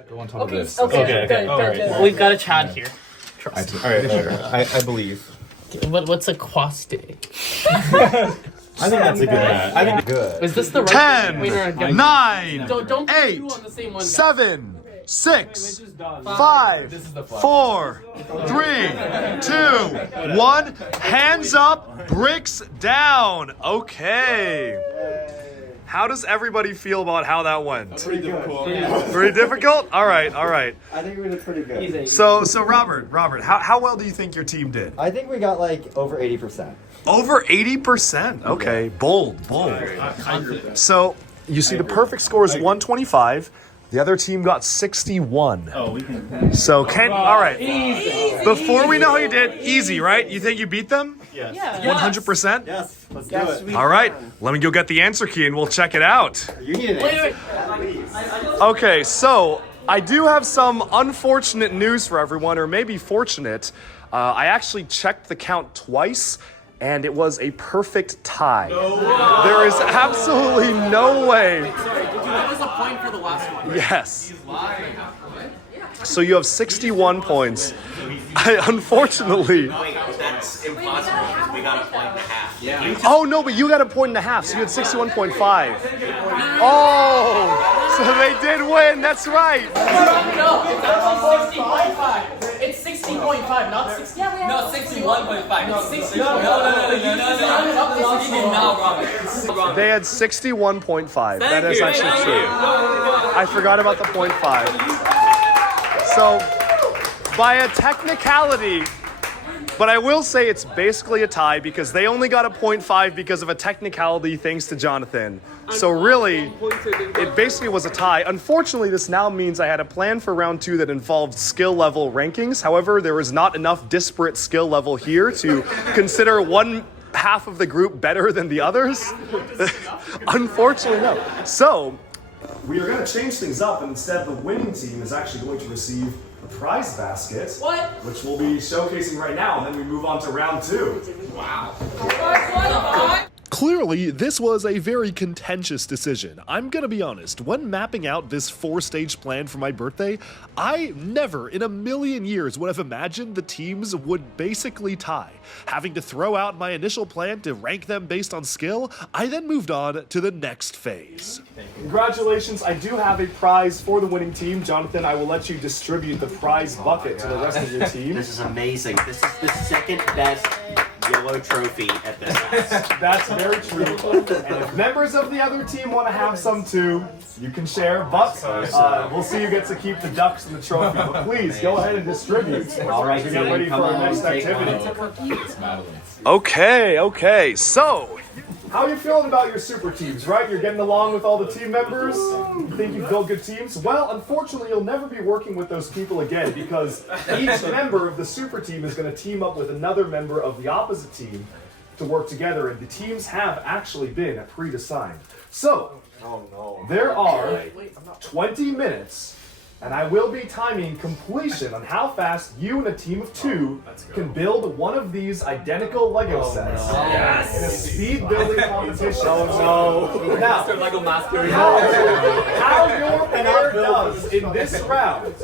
Go on top of this. Okay. Good. Alright. We've got a Chad here. Alright. I believe. What's a quasti? I think that's a good match. I think Good. Is this the right? 10, 9, Don't 8, do on the same one. 7, 6, 5, 4, 3, 2, 1. Hands up, bricks down. Okay. How does everybody feel about how that went? Pretty difficult. Pretty difficult? All right. I think we did pretty good. So Robert, how well do you think your team did? I think we got like over 80%. Over 80%. Okay, bold. So you see the perfect score is 125. The other team got 61. Oh, we can. So all right. Before we know how you did, easy, right? You think you beat them? Yes. 100%? Yes, let's do it. All right. Let me go get the answer key and we'll check it out. You need an answer. Okay, so I do have some unfortunate news for everyone, or maybe fortunate. I actually checked the count twice, and it was a perfect tie. There is absolutely no way. Sorry, did you give us a point for the last one? Yes. So you have 61 points. Unfortunately. Wait, that's impossible. We got a point and a half. Yeah. Oh, no, but you got a point and a half, so you had 61.5. Oh, so they did win. That's right. No, it's actually 60.5. It's 60.5, not 60. No, 61.5. No, 60. No. They had 61.5. That is actually true. I forgot about the 0.5. So, by a technicality, But I will say it's basically a tie because they only got a 0.5 because of a technicality thanks to Jonathan. So really, it basically was a tie. Unfortunately, this now means I had a plan for round 2 that involved skill level rankings. However, there was not enough disparate skill level here to consider one half of the group better than the others. Unfortunately, no. So, we are going to change things up, and instead the winning team is actually going to receive a prize basket, which we'll be showcasing right now, and then we move on to round 2. Wow. Clearly, this was a very contentious decision. I'm gonna be honest, when mapping out this 4-stage plan for my birthday, I never in a million years would have imagined the teams would basically tie. Having to throw out my initial plan to rank them based on skill, I then moved on to the next phase. Congratulations, I do have a prize for the winning team. Jonathan, I will let you distribute the prize bucket to the rest of your team. This is amazing. This is the second best yellow trophy at this house. That's very true. And if members of the other team want to have some too, you can share, but we'll see who gets to keep the ducks and the trophy. But please, go ahead and distribute. All right, to get ready for our next activity. one. Okay, so how are you feeling about your super teams, right? You're getting along with all the team members? You think you build good teams? Well, unfortunately, you'll never be working with those people again because each member of the super team is going to team up with another member of the opposite team to work together, and the teams have actually been pre-assigned. So, there are 20 minutes, and I will be timing completion on how fast you and a team of 2 can build one of these identical Lego sets in a speed building competition. Now, how your pair does in this round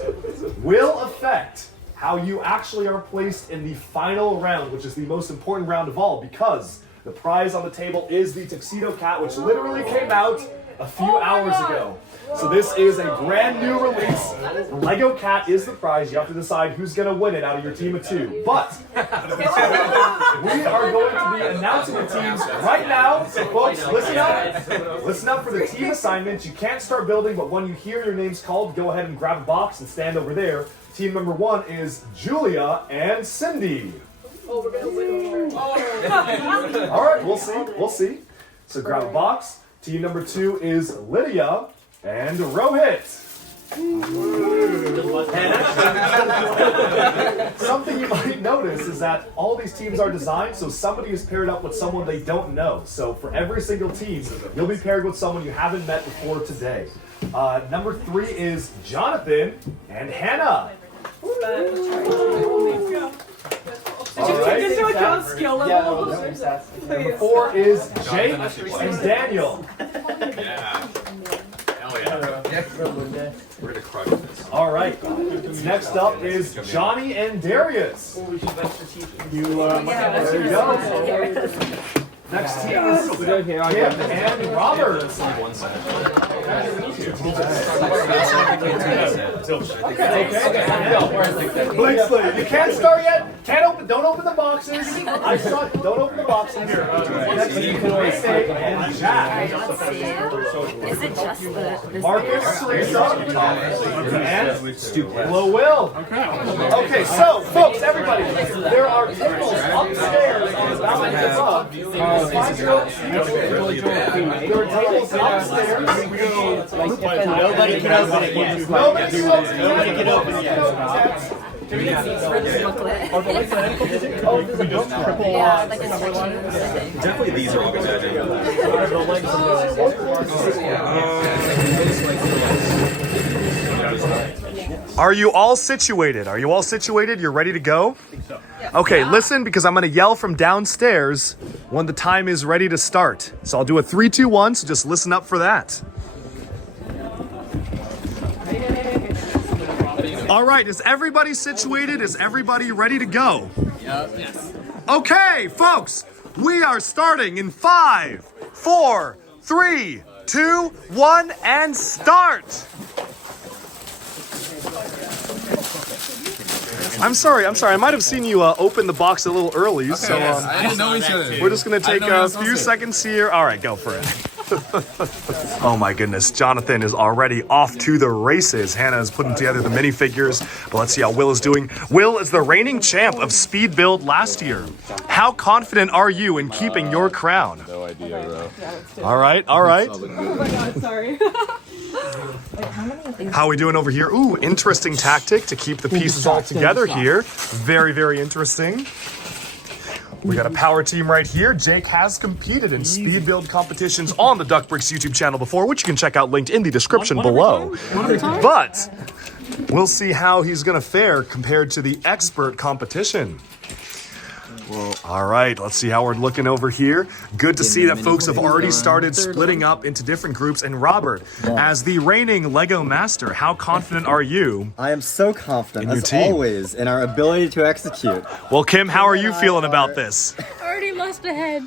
will affect how you actually are placed in the final round, which is the most important round of all, because the prize on the table is the Tuxedo Cat, which literally came out a few hours ago. So this is a brand new release. Lego Cat is the prize. You have to decide who's going to win it out of your team of 2. But we are going to be announcing the teams right now. So folks, listen up. Listen up for the team assignments. You can't start building, but when you hear your names called, go ahead and grab a box and stand over there. Team number 1 is Julia and Cindy. Oh, we're gonna win. All right, we'll see. So grab a box. Team number 2 is Lydia and Rohit. Something you might notice is that all these teams are designed so somebody is paired up with someone they don't know. So for every single team, you'll be paired with someone you haven't met before today. Number 3 is Jonathan and Hannah. Skill level? Number 4 is Jake and Daniel. We're gonna crush this. All right. Next up is Johnny and Darius. There you go. Next team is Kim and Robert. Blake Slade, you can't start yet. Can't open. Don't open the boxes. I saw. Don't open the boxes. Next team is Renee and Jack. Is it just the Marcus, Teresa, and Hello, Will. Okay, so folks, everybody, there are tables upstairs on the balcony above. Find your own seats. There are tables upstairs. Nobody can open it yet. Nobody can open it yet. yeah, like instructions? Definitely these are all good. Are you all situated? You're ready to go? Okay, listen, because I'm going to yell from downstairs when the time is ready to start. So I'll do a 3, 2, 1, so just listen up for that. All right, is everybody situated? Is everybody ready to go? Yes. Okay, folks, we are starting in 5, 4, 3, 2, 1, and start. I'm sorry. I might have seen you open the box a little early, so I didn't know he's gonna. we're just gonna take a few seconds here. All right, go for it. Oh my goodness, Jonathan is already off to the races. Hannah is putting together the minifigures, but let's see how Will is doing. Will is the reigning champ of speed build last year. How confident are you in keeping your crown? No idea, bro. All right, all right. Oh my god, sorry. How are we doing over here? Ooh, interesting tactic to keep the pieces all together here. Very, very interesting. We got a power team right here. Jake has competed in speed build competitions on the DuckBricks YouTube channel before, which you can check out linked in the description below. But we'll see how he's gonna fare compared to the expert competition. Well, all right, let's see how we're looking over here. Good to see that folks have already started splitting up into different groups. And Robert, as the reigning Lego master, how confident are you? I am so confident, in your as team? always, in our ability to execute. Well, Kim, how are you feeling about this? Already lost a head.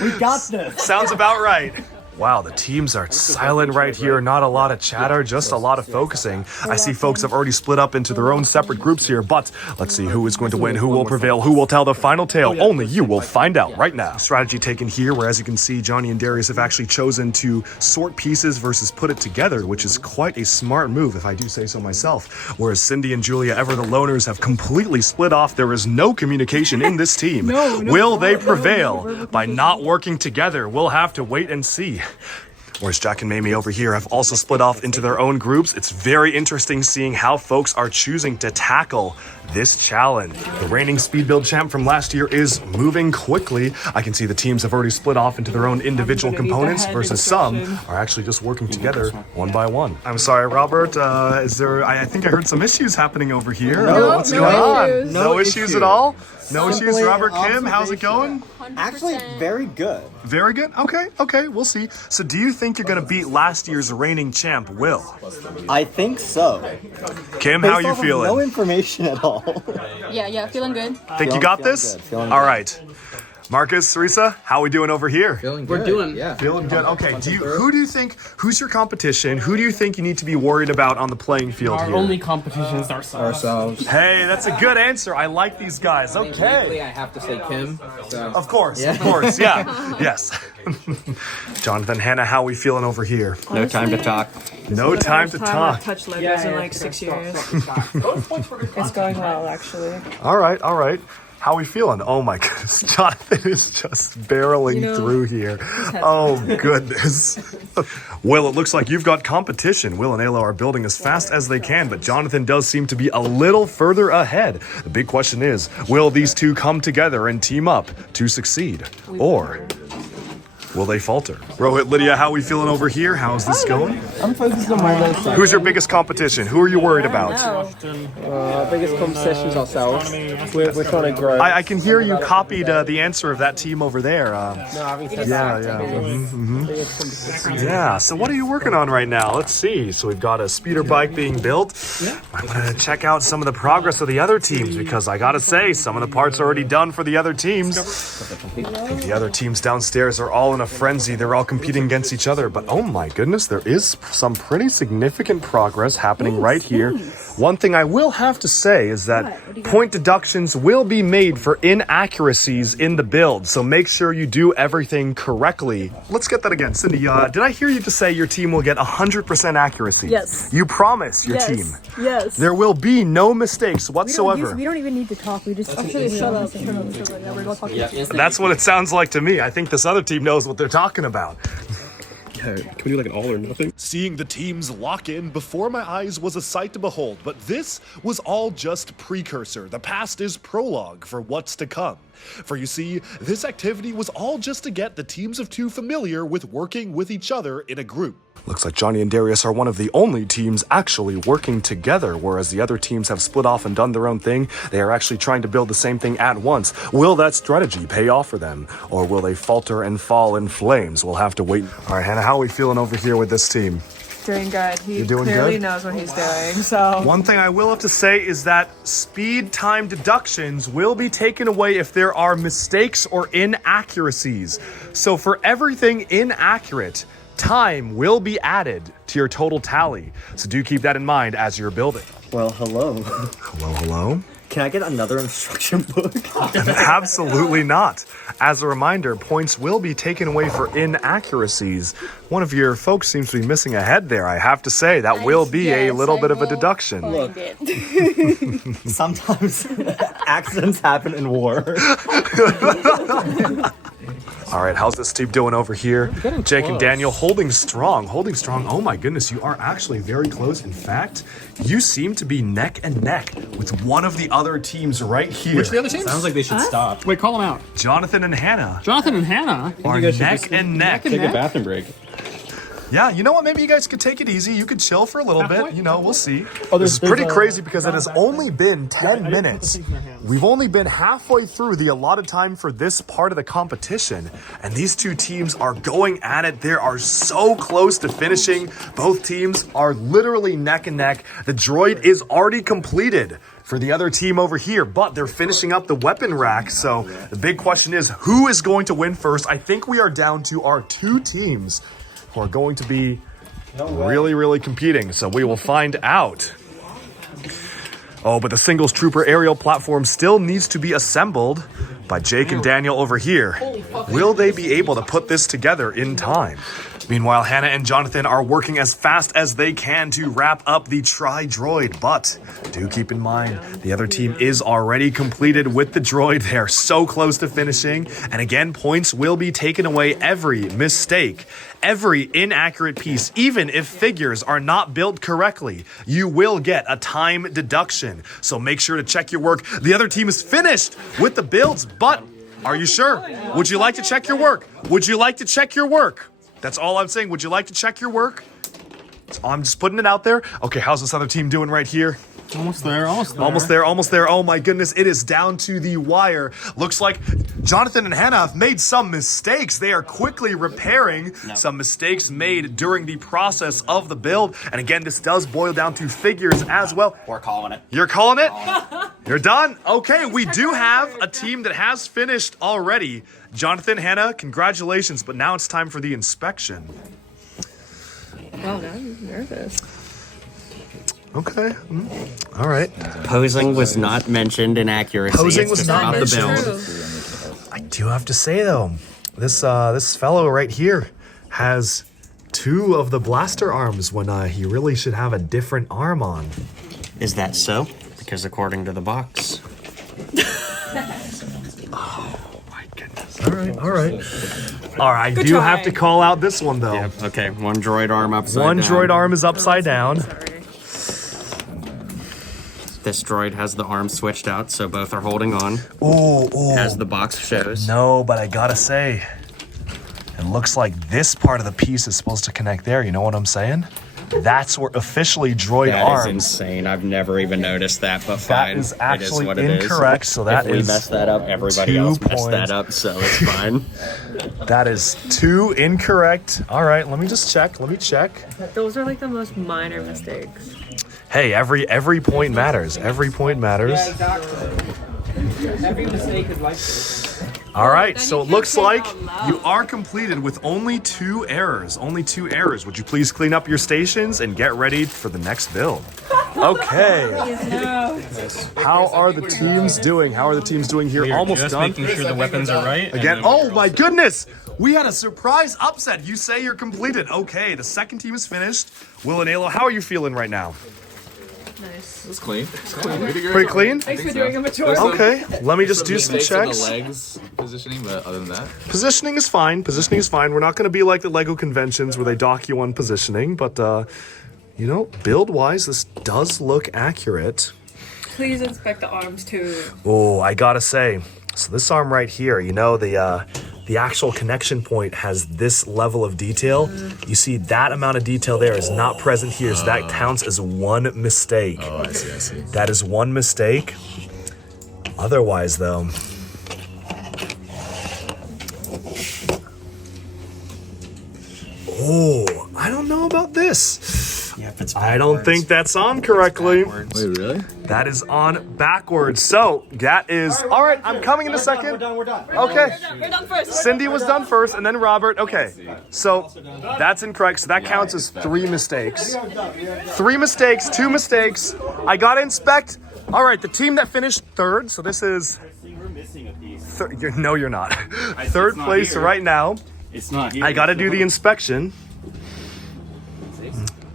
We got this. Sounds about right. Wow, the teams are silent right here. Not a lot of chatter, just a lot of focusing. I see folks have already split up into their own separate groups here, but let's see who is going to win, who will prevail, who will tell the final tale. Only you will find out right now. Strategy taken here, where as you can see, Johnny and Darius have actually chosen to sort pieces versus put it together, which is quite a smart move, if I do say so myself. Whereas Cindy and Julia, ever the loners, have completely split off. There is no communication in this team. Will they prevail by not working together? We'll have to wait and see. Whereas Jack and Mamie over here have also split off into their own groups. It's very interesting seeing how folks are choosing to tackle this challenge. The reigning speed build champ from last year is moving quickly. I can see the teams have already split off into their own individual components versus some are actually just working together one by one. I'm sorry, Robert, I think I heard some issues happening over here. What's going on? No issues at all? No issues, Robert, Kim, how's it going? Actually, very good. Very good? Okay, we'll see. So do you think you're gonna beat last year's reigning champ, Will? I think so. Kim, how are you Based off of feeling? No information at all. Yeah, feeling good. Think you got this? All right. Marcus, Teresa, how are we doing over here? We're doing. Yeah. Feeling good. Okay. Who's your competition? Who do you think you need to be worried about on the playing field Our here? only competition is ourselves. Hey, that's a good answer. I like these guys. Okay. I have to say Kim. So. Of course. Yeah. Yes. Jonathan, Hannah, how are we feeling over here? No time to talk. No time to talk. Touched Legos in like 6 years. It's going well, actually. All right. How are we feeling? Oh my goodness, Jonathan is just barreling through here. Oh goodness. Will, it looks like you've got competition. Will and Ayla are building as fast as they can, but Jonathan does seem to be a little further ahead. The big question is, will these two come together and team up to succeed? Or will they falter? Rohit, Lydia, how are we feeling over here? How's this going? I'm focused on my own side. Who's your biggest competition? Who are you worried about? Our biggest competition is ourselves. We're trying to grow. I can hear you copied the answer of that team over there. Yeah, so what are you working on right now? Let's see. So we've got a speeder bike being built. I'm going to check out some of the progress of the other teams because I got to say, some of the parts are already done for the other teams. I think the other teams downstairs are all in a frenzy. They're all competing against each other. But oh my goodness, there is some pretty significant progress happening right here. One thing I will have to say is that point deductions will be made for inaccuracies in the build. So make sure you do everything correctly. Let's get that again. Cindy, did I hear you to say your team will get 100% accuracy? Yes. You promise your team? Yes. There will be no mistakes whatsoever. We don't even need to talk. We just shut up. That's what it sounds like to me. I think this other team knows what they're talking about. Yeah, can we do like an all or nothing? Seeing the teams lock in before my eyes was a sight to behold, but this was all just precursor. The past is prologue for what's to come. For you see, this activity was all just to get the teams of two familiar with working with each other in a group. Looks like Johnny and Darius are one of the only teams actually working together, whereas the other teams have split off and done their own thing. They are actually trying to build the same thing at once. Will that strategy pay off for them? Or will they falter and fall in flames? We'll have to wait. All right, Hannah, how are we feeling over here with this team? Doing good. He doing clearly good? knows what he's doing. So One thing I will have to say is that speed time deductions will be taken away if there are mistakes or inaccuracies. So for everything inaccurate, time will be added to your total tally. So do keep that in mind as you're building. Well, hello. Hello. Can I get another instruction book? Absolutely not. As a reminder, points will be taken away for inaccuracies. One of your folks seems to be missing a head there. I have to say, that will be a little bit of a deduction. Look, sometimes accidents happen in war. All right, how's this team doing over here? Jake and Daniel holding strong, holding strong. Oh my goodness, you are actually very close. In fact, you seem to be neck and neck with one of the other teams right here. Which the other team? Sounds like they should stop. Wait, call them out. Jonathan and Hannah Jonathan and Hannah are neck and neck. Take a bathroom break. Yeah, you know what? Maybe you guys could take it easy. You could chill for a little bit. Halfway? You know, we'll see. Oh, This is there's pretty a- crazy because it has only been 10 minutes. We've only been halfway through the allotted time for this part of the competition, and these two teams are going at it. They are so close to finishing. Both teams are literally neck and neck. The droid is already completed for the other team over here, but they're finishing up the weapon rack. So the big question is, who is going to win first? I think we are down to our two teams who are going to be really competing. So we will find out. Oh, but the singles trooper aerial platform still needs to be assembled by Jake and Daniel over here. Will they be able to put this together in time? Meanwhile, Hannah and Jonathan are working as fast as they can to wrap up the tri-droid, but do keep in mind, the other team is already completed with the droid. They are so close to finishing, and again, points will be taken away every mistake, every inaccurate piece. Even if figures are not built correctly, you will get a time deduction, so make sure to check your work. The other team is finished with the builds, but are you sure? Would you like to check your work? Would you like to check your work? That's all I'm saying. Would you like to check your work? I'm just putting it out there. Okay, how's this other team doing right here? Almost there. Almost there. Oh my goodness, it is down to the wire. Looks like Jonathan and Hannah have made some mistakes. They are quickly repairing some mistakes made during the process of the build. And again, this does boil down to figures as well. We're calling it. You're calling it? You're done? Okay, we do have a team that has finished already. Jonathan, Hannah, congratulations, but now it's time for the inspection. Wow, now I'm nervous. Okay. All right. Posing was not mentioned in accuracy. Posing It's was just not about the mentioned. build. I do have to say though, this fellow right here has two of the blaster arms when he really should have a different arm on. Is that so? Because according to the box. Oh my goodness. All right. I do have to call out this one though. Yeah, okay, one droid arm upside One down. droid arm is upside down. This droid has the arm switched out, so both are holding on. Ooh. As the box shows. No, but I gotta say, it looks like this part of the piece is supposed to connect there. You know what I'm saying? That's where officially droid That arms. is insane. I've never even noticed that, but That fine. is It actually what it is. incorrect, so that if we is mess that up, everybody 2 else messed points. that up, so it's fine. That is 2 incorrect. All right, let me just check. Let me check. Those are like the most minor mistakes. Hey, every point matters. Every point matters. Every mistake is like this. All right, so it looks like you are completed with only 2 errors. Only 2 errors. Would you please clean up your stations and get ready for the next build? Okay. How are the teams doing? How are the teams doing here? Almost just done. making sure the weapons are right. Again, oh my goodness! We had a surprise upset. You say you're completed. Okay, the second team is finished. Will and Alo, how are you feeling right now? Nice. It's clean. It's clean. Pretty clean? Thanks for doing a mature. Okay, let me just do some Mistakes in checks. the legs positioning, but other than that, Positioning is fine. Positioning is fine. We're not going to be like the Lego conventions where they dock you on positioning, but you know, build-wise, this does look accurate. Please inspect the arms too. Oh, I gotta say, so this arm right here, you know, the actual connection point has this level of detail. You see that amount of detail there is not present here, so that counts as 1 mistake. oh, I see. That is 1 mistake. Otherwise, though, oh, I don't know about this. Yep, it's I don't think that's on correctly. Wait, really? That is on backwards. So that is all right. I'm coming in a second. We're done. Okay. We're done first. Cindy was done first, and then Robert. Okay. So that's incorrect. So that counts as 3 mistakes. 3 mistakes, 2 mistakes. I gotta inspect All right, the team that finished third, so this is... We're missing a piece. No, you're not. Third place right now. It's not here. I got to do the inspection.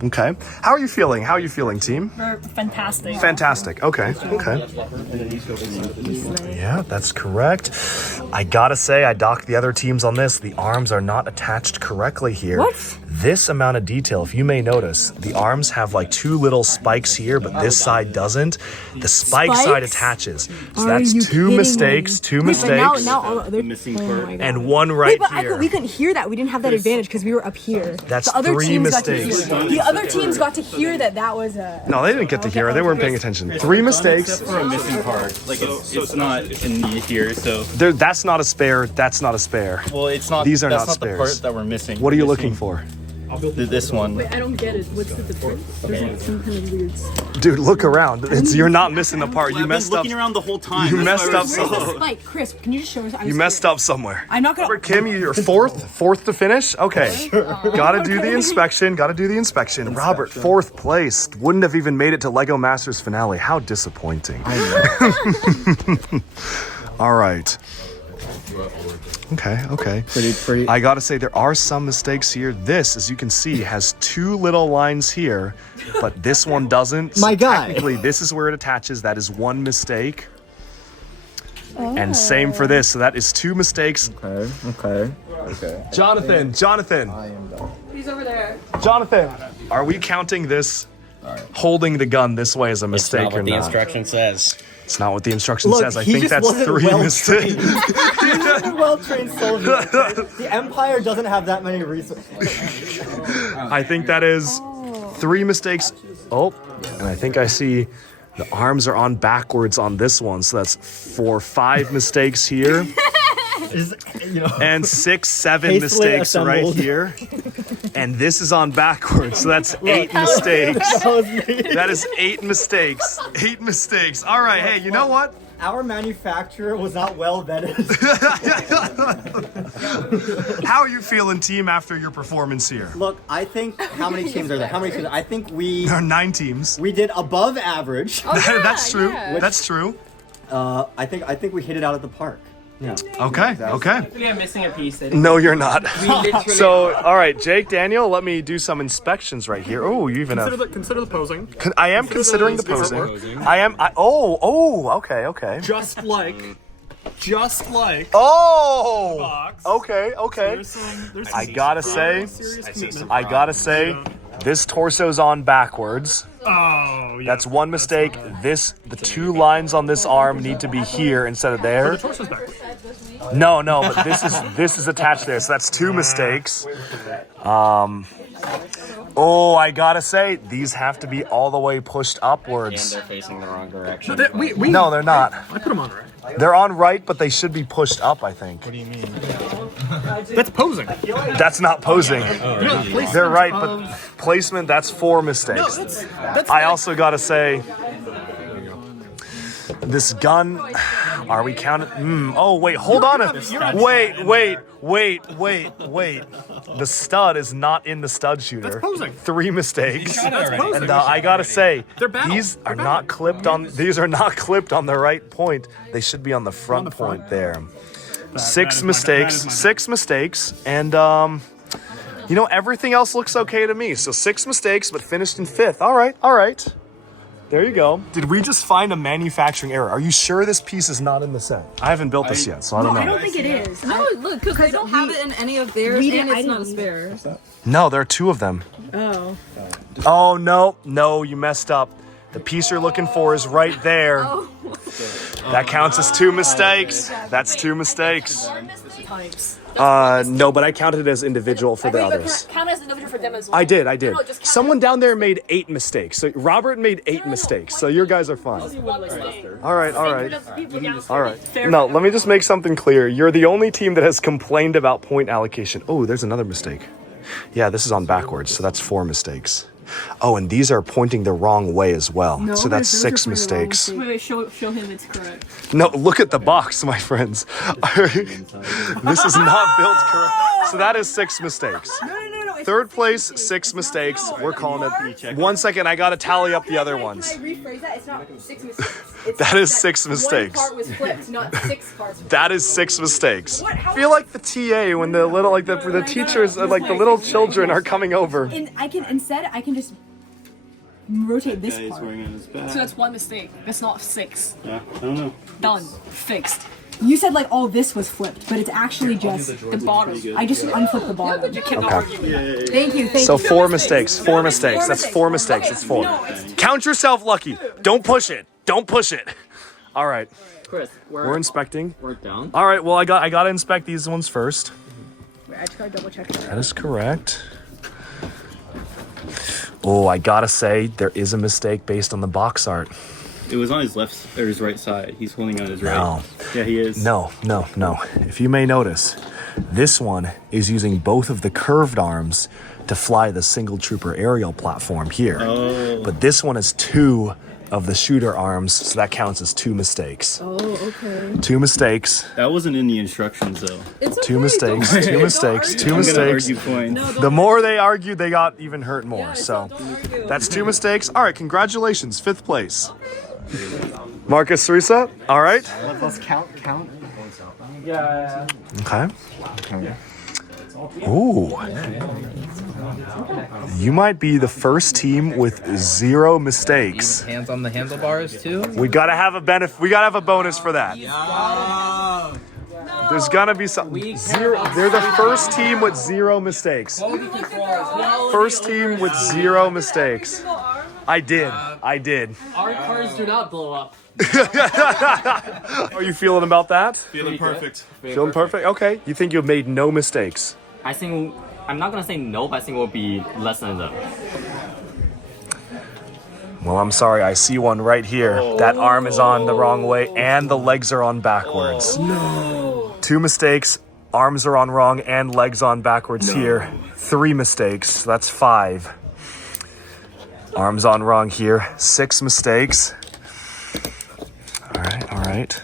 Okay. How are you feeling? How are you feeling, team? We're fantastic. Fantastic. Okay. Okay. Yeah, that's correct. I gotta say, I docked the other teams on this. The arms are not attached correctly here. What? This amount of detail, if you may notice, the arms have like two little spikes here, but this side doesn't. The spike side attaches. So that's two mistakes, two mistakes, Now all other missing part. and one right but here. we couldn't hear that. We didn't have that advantage because we were up here. That's the other 3 teams mistakes. Got to hear. The other teams got to hear that was a. No, they didn't get to hear. They weren't paying attention. 3 mistakes. Except for a missing part. Like it's not in here, so. That's not a spare. That's not a spare. Well, it's not. These are that's not the spares. part that we're missing. What are you looking for? This one. Wait, I don't get it. What's the difference? There's like some kind of weird stuff. Dude, look around. You're not missing a part. You I've been messed up. looking around the whole time. You messed up Where's the somewhere. spike, Chris? Can you just show us? You messed up somewhere. I'm not gonna. Kim, you're fourth to finish. Okay, gotta do the inspection. Robert, 4th place. Wouldn't have even made it to Lego Masters finale. How disappointing. All right. Okay. Pretty. I gotta say, there are some mistakes here. This, as you can see, has 2 little lines here, but this one doesn't. My guy. Technically, this is where it attaches. That is 1 mistake. And same for this. So that is 2 mistakes. Okay. Jonathan. I am done. He's over there. Jonathan, are we counting this holding the gun this way as a It's mistake not or what the not? instruction says. It's not what the instruction Look, says. I he think just that's wasn't 3 mistakes. He's a well-trained soldier. The Empire doesn't have that many resources. I think that is 3 mistakes. Oh, and I think I see the arms are on backwards on this one. So that's 5 mistakes here. And 6, 7 mistakes assembled. right here. And this is on backwards. So that's 8 mistakes. That is 8 mistakes. 8 mistakes. All right. Hey, you know what? Our manufacturer was not well vetted. How are you feeling, team, after your performance here? Look, I think how many teams are there? I think we There are 9 teams. we did above average. That's true. yeah. That's true. I think we hit it out at the park. Yeah. Okay. Actually, I'm missing a piece. No, you're not. literally So, all right, Jake, Daniel, let me do some inspections right here. Oh, you even have. Consider the posing. I am considering the posing. Okay. Just like. Oh. Box. Okay. There's I gotta say, this torso's on backwards. Oh, yeah. That's 1 mistake. The 2 lines on this arm need to be here instead of there. The torso's back. No, but this is attached there, so that's 2 mistakes. Oh, I gotta say, these have to be all the way pushed And upwards. they're facing the wrong direction. No, they're not. I put them on right. They're on right, but they should be pushed up, I think. What do you mean? That's posing. That's not posing. They're right, but placement, that's 4 mistakes. I also gotta say, this gun, are we counting? Oh, wait, hold on. Wait. The stud is not in the stud shooter. That's posing. 3 mistakes. That's posing. And I gotta say, They're battle. these are not clipped on the right point. They should be on the front point there. 6 mistakes, and everything else looks okay to me. So 6 mistakes, but finished in 5th. All right. There you go. Did we just find a manufacturing error? Are you sure this piece is not in the set? I haven't built this yet, so I don't know. I don't think it is. No, look, because they don't have it in any of theirs, and it's not a spare. No, there are 2 of them. Oh. Oh, no, you messed up. The piece you're looking for is right there. Oh. That counts as 2 mistakes. That's 2 mistakes. No, but I counted it as individual for the others. Count as individual for them as well. I did. No, just count Someone down there made 8 mistakes. So Robert made 8 mistakes. So your guys are fine. All right. No, let me just make something clear. You're the only team that has complained about point allocation. Oh, there's another mistake. Yeah, this is on backwards, so that's 4 mistakes. Oh, and these are pointing the wrong way as well. No, so that's those are 6 pointing the wrong mistakes. Wait, show him it's correct. No, look at the box, my friends. This is not built correct. So that is 6 mistakes. No. 3rd place, 6 mistakes. We're calling it. 1 second, I gotta tally up the other ones. Can I rephrase that? It's not 6 mistakes. That is 6 mistakes. One part was flipped, not 6 parts. That is 6 mistakes. I feel like the TA when the little the teachers like the little children are coming over. And I can just rotate this part. So that's 1 mistake. That's not 6. Yeah, I don't know. Done. Fixed. You said like all this was flipped, but it's actually just the bottom. I just unflipped the bottom. You cannot argue with that. Thank you. So 4 mistakes. 4 mistakes. That's 4 mistakes. It's 4. Count yourself lucky. Don't push it. Don't push it. All right. Chris, We're inspecting. We're down. All right. Well, I gotta inspect these ones first. I just gotta double check that. That is correct. Oh, I gotta say there is a mistake based on the box art. It was on his left or his right side. He's holding on his right. No. Yeah, he is. No. If you may notice, this one is using both of the curved arms to fly the single trooper aerial platform here. Oh. But this one is 2 of the shooter arms, so that counts as 2 mistakes. Oh, okay. 2 mistakes. That wasn't in the instructions though. It's okay. 2 mistakes. 2 mistakes. 2 I'm gonna mistakes. argue points. The more they argued, they got even hurt more. So that's 2 mistakes. All right, congratulations, 5th place. Marcus Teresa. All right. Let's count. Yeah. Okay. Ooh. You might be the first team with 0 mistakes. Hands on the handlebars too. We gotta have a benefit. We gotta have a bonus for that. There's gonna be some. 0. They're the first team with 0 mistakes. First team with 0 mistakes. I did. Our cars do not blow up. How are you feeling about that? Feeling perfect. Feeling perfect? Okay. You think you've made no mistakes? I think I'm not gonna say no, but I think it will be less than that. Well, I'm sorry. I see one right here. That arm is on the wrong way and the legs are on backwards. No. 2 mistakes. Arms are on wrong and legs on backwards here. 3 mistakes. So that's 5. Arms on wrong here. 6 mistakes. All right.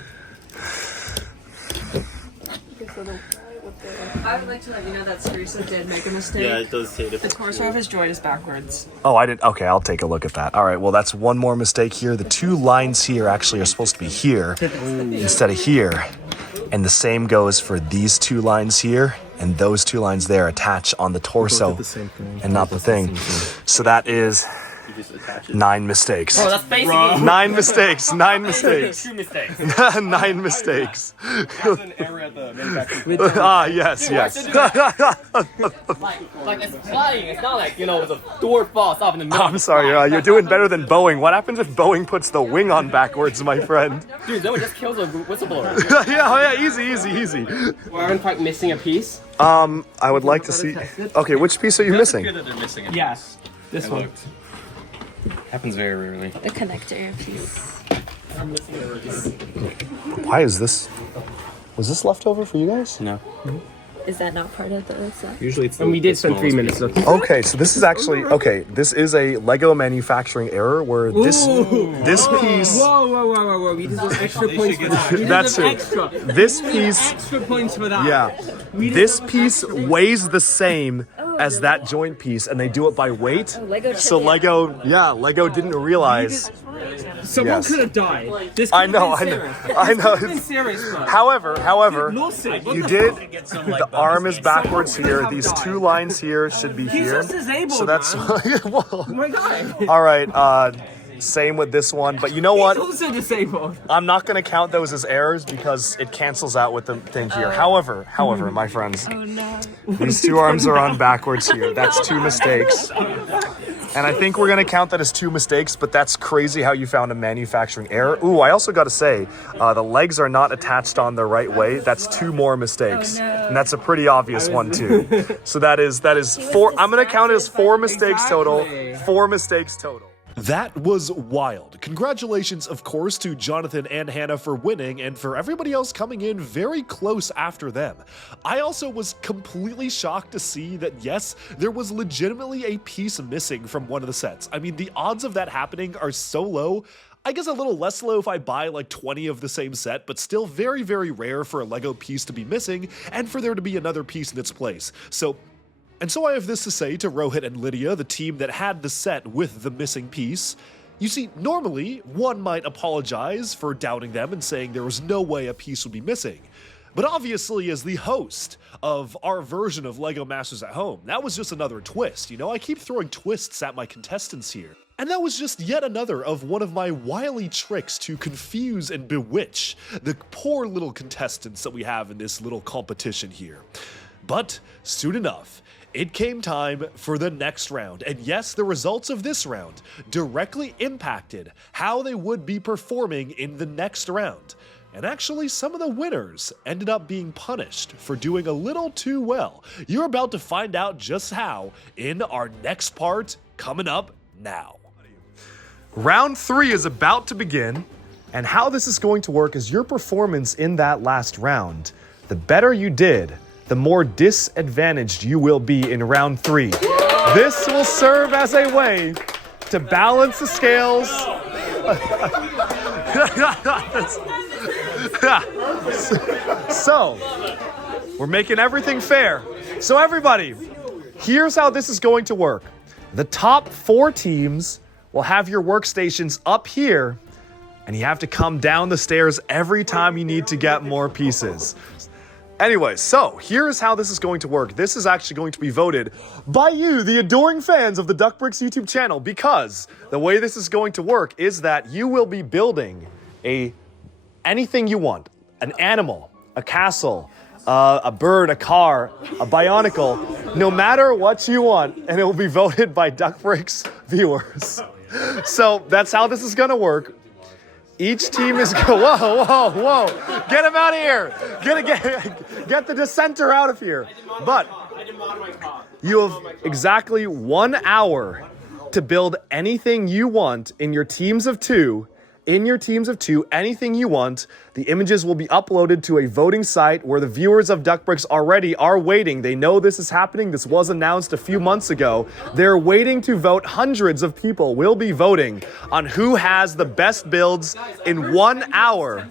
I would like to let you know that Teresa did make a mistake. Yeah, it does say The torso of his joint is backwards. Oh, I didn't. Okay, I'll take a look at that. All right, well, that's one more mistake here. The 2 lines here actually are supposed to be here instead of here. And the same goes for these 2 lines here and those 2 lines there attach on the torso and not the thing. So that is 9 mistakes. Oh, that's basically 9 mistakes. 9 mistakes. 2 mistakes. 9 mistakes. That's an error at the manufacturing. Yes. Like it's flying. It's not like the door falls off in the middle. I'm sorry, you're doing better than Boeing. What happens if Boeing puts the wing on backwards, my friend? Dude, that would just kill the whistleblower. yeah, easy. We aren't quite missing a piece. I would like to see. Okay, which piece are you missing? That they're missing it. Yes. This one. Happens very rarely. The connector piece. Why is this? Was this left over for you guys? No. Is that not part of the set? Usually it's. And we did spend 3 minutes. Okay, so this is actually this is a Lego manufacturing error where this piece. Whoa. We deserve extra points for that. That's it. Extra. This piece. Extra points for that. Yeah. This piece weighs the same as that joint piece, and they do it by weight. Lego So Lego didn't realize. Someone Yes. could have died. This I could know. have been serious. I know. This could have been serious, bro. However, Lawsuit. What you the did. fuck? The arm is backwards here. These 2 lines here should be He's here. just disabled, So that's Oh my god. all right. Same with this one, but you know what? He's also disabled. I'm not going to count those as errors because it cancels out with the thing here. However, my friends, these 2 arms are on backwards here. That's 2 mistakes. And I think we're going to count that as 2 mistakes, but that's crazy how you found a manufacturing error. Ooh, I also got to say, the legs are not attached on the right way. That's 2 more mistakes. And that's a pretty obvious one too. So that is 4. I'm going to count it as 4 mistakes total. 4 mistakes total. That was wild. Congratulations, of course, to Jonathan and Hannah for winning, and for everybody else coming in very close after them. I also was completely shocked to see that, yes, there was legitimately a piece missing from one of the sets. I mean, the odds of that happening are so low. I guess a little less low if I buy like 20 of the same set, but still very, very rare for a Lego piece to be missing, and for there to be another piece in its place. So I have this to say to Rohit and Lydia, the team that had the set with the missing piece. You see, normally, one might apologize for doubting them and saying there was no way a piece would be missing. But obviously, as the host of our version of LEGO Masters at Home, that was just another twist. You know, I keep throwing twists at my contestants here. And that was just yet another of one of my wily tricks to confuse and bewitch the poor little contestants that we have in this little competition here. But soon enough, it came time for the next round. And yes, the results of this round directly impacted how they would be performing in the next round. And actually, some of the winners ended up being punished for doing a little too well. You're about to find out just how in our next part coming up now. Round 3 is about to begin, and how this is going to work is your performance in that last round. The better you did, the more disadvantaged you will be in round 3. This will serve as a way to balance the scales. So, we're making everything fair. So everybody, here's how this is going to work. The top 4 teams will have your workstations up here, and you have to come down the stairs every time you need to get more pieces. Anyway, so here's how this is going to work. This is actually going to be voted by you, the adoring fans of the DuckBricks YouTube channel, because the way this is going to work is that you will be building anything you want. An animal, a castle, a bird, a car, a bionicle, no matter what you want, and it will be voted by DuckBricks viewers. So that's how this is gonna work. Each team is whoa! Get him out of here! Get the dissenter out of here. But you have exactly 1 hour to build anything you want in your teams of 2. Anything you want. The images will be uploaded to a voting site where the viewers of DuckBricks already are waiting. They know this is happening. This was announced a few months ago. They're waiting to vote. Hundreds of people will be voting on who has the best builds in 1 hour.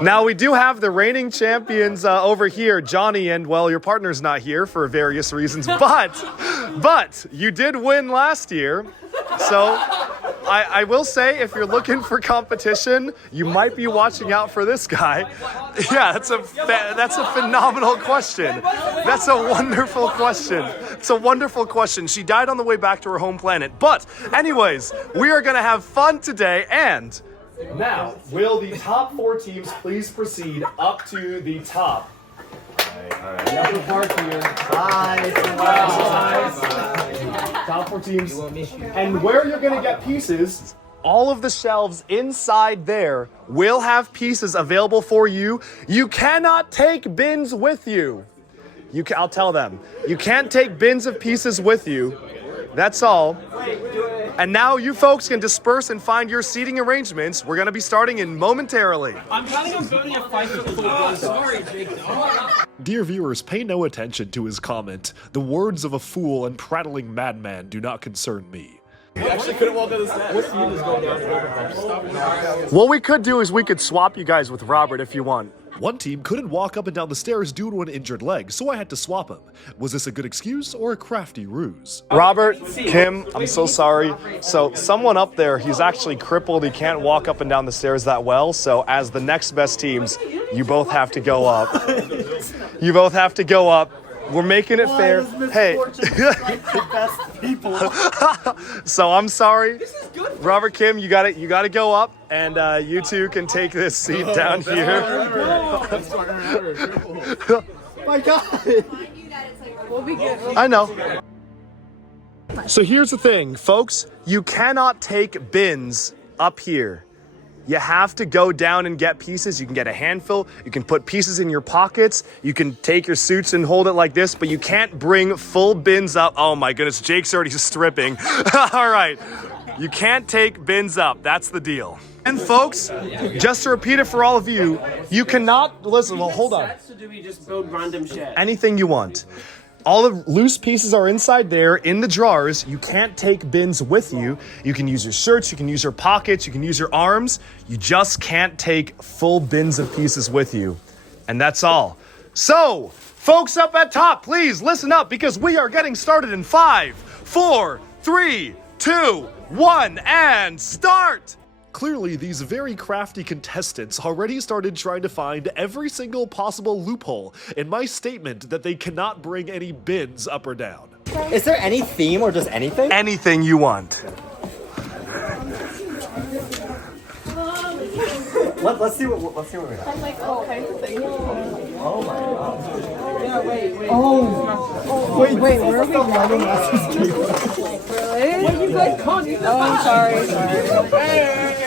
Now, we do have the reigning champions over here, Johnny, and, well, your partner's not here for various reasons, but you did win last year. So I will say, if you're looking for competition, you might be watching out for this guy. Yeah, that's a phenomenal question. That's a wonderful question. It's a wonderful question. She died on the way back to her home planet. But anyways, we are going to have fun today. And now, will the top 4 teams please proceed up to the top? Top 4 teams. And where you're gonna get pieces, all of the shelves inside there will have pieces available for you. You cannot take bins with you. I'll tell them. You can't take bins of pieces with you. That's all. And now you folks can disperse and find your seating arrangements. We're gonna be starting in momentarily. I'm planning on building a 5-foot sorry, Jake. Dear viewers, pay no attention to his comment. The words of a fool and prattling madman do not concern me. actually couldn't walk down the steps. What we could do is we could swap you guys with Robert if you want. One team couldn't walk up and down the stairs due to an injured leg, so I had to swap him. Was this a good excuse or a crafty ruse? Robert, Kim, I'm so sorry. So someone up there, he's actually crippled. He can't walk up and down the stairs that well. So as the next best teams, you both have to go up. You both have to go up. We're making it fair. Hey. The best people. So I'm sorry. Robert, Kim, you gotta go up, and you two can take this seat down here. My God. We'll be good. I know. So here's the thing, folks. You cannot take bins up here. You have to go down and get pieces. You can get a handful. You can put pieces in your pockets. You can take your suits and hold it like this, but you can't bring full bins up. Oh my goodness, Jake's already stripping. All right. You can't take bins up. That's the deal. And folks, just to repeat it for all of you, you cannot, listen, well, hold on. So do we just build random shit? Anything you want. All the loose pieces are inside there in the drawers. You can't take bins with you. You can use your shirts, you can use your pockets, you can use your arms. You just can't take full bins of pieces with you. And that's all. So, folks up at top, please listen up because we are getting started in 5, 4, 3, 2, 1, and start! Clearly, these very crafty contestants already started trying to find every single possible loophole in my statement that they cannot bring any bins up or down. Is there any theme or just anything? Anything you want. Let's see what we got. I'm like all kinds of things. Oh my god. Yeah, wait. Oh, wait, where are we running? Really? Oh, I'm sorry.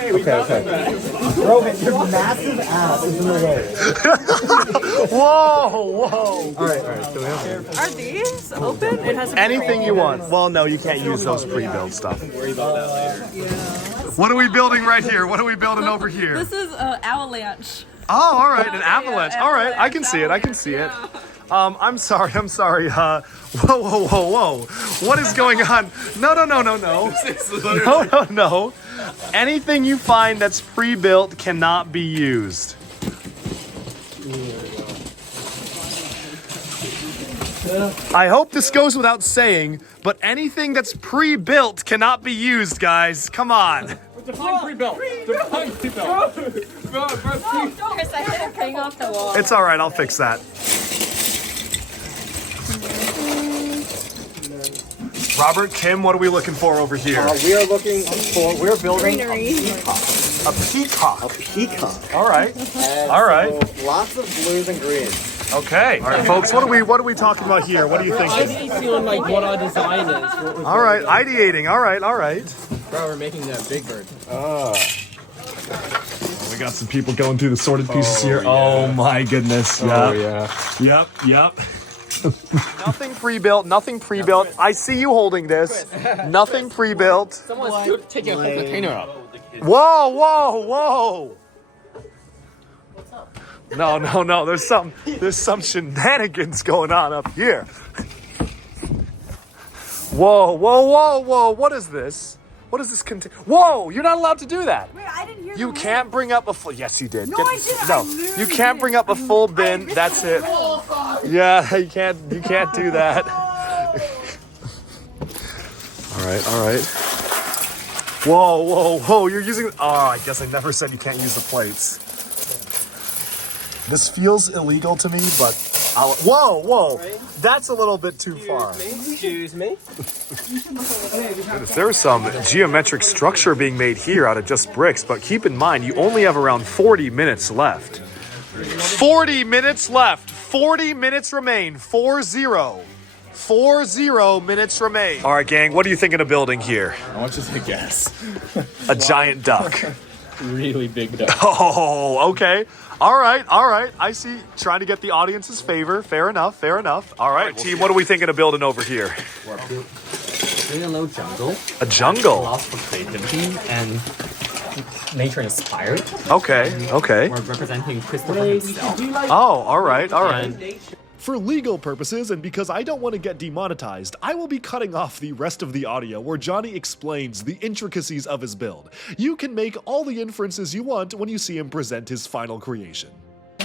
Okay. Rohan, your massive ass is in the way. Whoa. All right. Are these open? It has Anything you want. Well, no, you can't use those pre-built stuff. What are we building right here? What are we building over here? This is avalanche. Oh, all right, an avalanche. All right, I can see it. I'm sorry. Whoa. What is going on? No. Anything you find that's pre-built cannot be used. I hope this goes without saying, but anything that's pre-built cannot be used, guys. Come on. Define pre-built. Chris, I hit a thing off the wall. It's all right. I'll fix that. Robert, Kim, what are we looking for over here? We're building A peacock. a peacock. All right. And All right. so lots of blues and greens. Okay. All right, folks. What are we talking about here? What do you think? I'm feeling like what our design is. All right. Ideating. All right. Bro, we're making that big bird. We got some people going through the sorted pieces here. Yeah. Oh my goodness. Yep. Nothing pre-built. I see you holding this. Nothing pre-built. Someone's taking a whole container up. Whoa. No. There's some shenanigans going on up here. Whoa. What is this? What is this contain? Whoa, you're not allowed to do that. Wait, I didn't hear You can't bring up a full... Yes, you did. No, I didn't. No, I literally you can't bring up a full bin. That's it. Yeah, you can't do that. All right. Whoa. You're using... Oh, I guess I never said you can't use the plates. This feels illegal to me, but... Whoa. That's a little bit too far. Excuse me. There's some geometric structure being made here out of just bricks, but keep in mind, you only have around 40 minutes left. 40 minutes left. 40 minutes remain. 40. 40 minutes remain. All right, gang, what are you thinking of building here? I want you to guess. A giant duck. Really big duck. Oh, okay. All right. I see. Trying to get the audience's favor. Fair enough. All right, team, what are we thinking of building over here? Doing a little jungle. A jungle? Allows for creativity and nature inspired. Okay. We're representing Christopher himself. Oh, all right. For legal purposes, and because I don't want to get demonetized, I will be cutting off the rest of the audio where Johnny explains the intricacies of his build. You can make all the inferences you want when you see him present his final creation.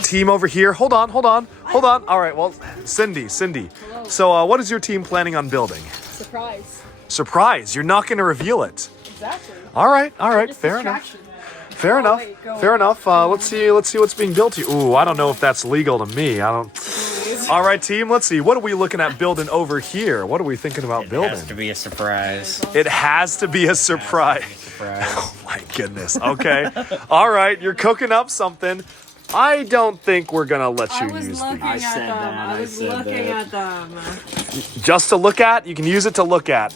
Team over here. Hold on. All right, well, Cindy. So what is your team planning on building? Surprise. You're not going to reveal it. Exactly. All right. Fair enough. Let's see what's being built here. Ooh, I don't know if that's legal to me. All right, team, let's see. What are we looking at building over here? What are we thinking about building? It has to be a surprise. It has to be a surprise. Oh my goodness. Okay. All right, you're cooking up something. I don't think we're gonna let you use these. I was looking at them. Just to look at? You can use it to look at.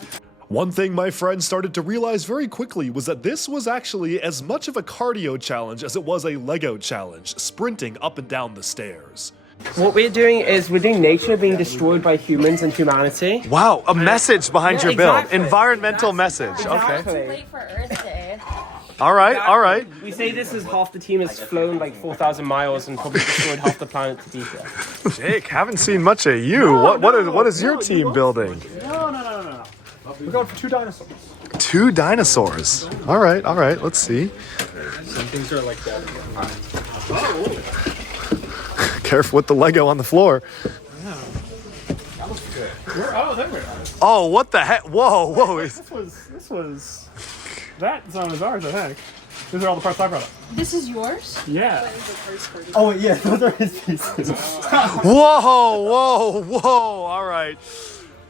One thing my friend started to realize very quickly was that this was actually as much of a cardio challenge as it was a Lego challenge, sprinting up and down the stairs. What we're doing is we're doing nature being destroyed by humans and humanity. Wow, a message behind your build. Exactly. Environmental message. Okay. Wait for Earth Day. All right. We say this as half the team has flown like 4,000 miles and probably destroyed half the planet to be here. Jake, haven't seen much of you. What is your team building? No. We're going for 2 dinosaurs. 2 dinosaurs. All right. Let's see. Some things are like that. Careful with the Lego on the floor. That looks good. There we are. Oh, what the heck? Whoa. This was That zone is ours, I think. These are all the parts I brought up. This is yours? Yeah. Oh, yeah, those are his pieces. Whoa, whoa, whoa. All right.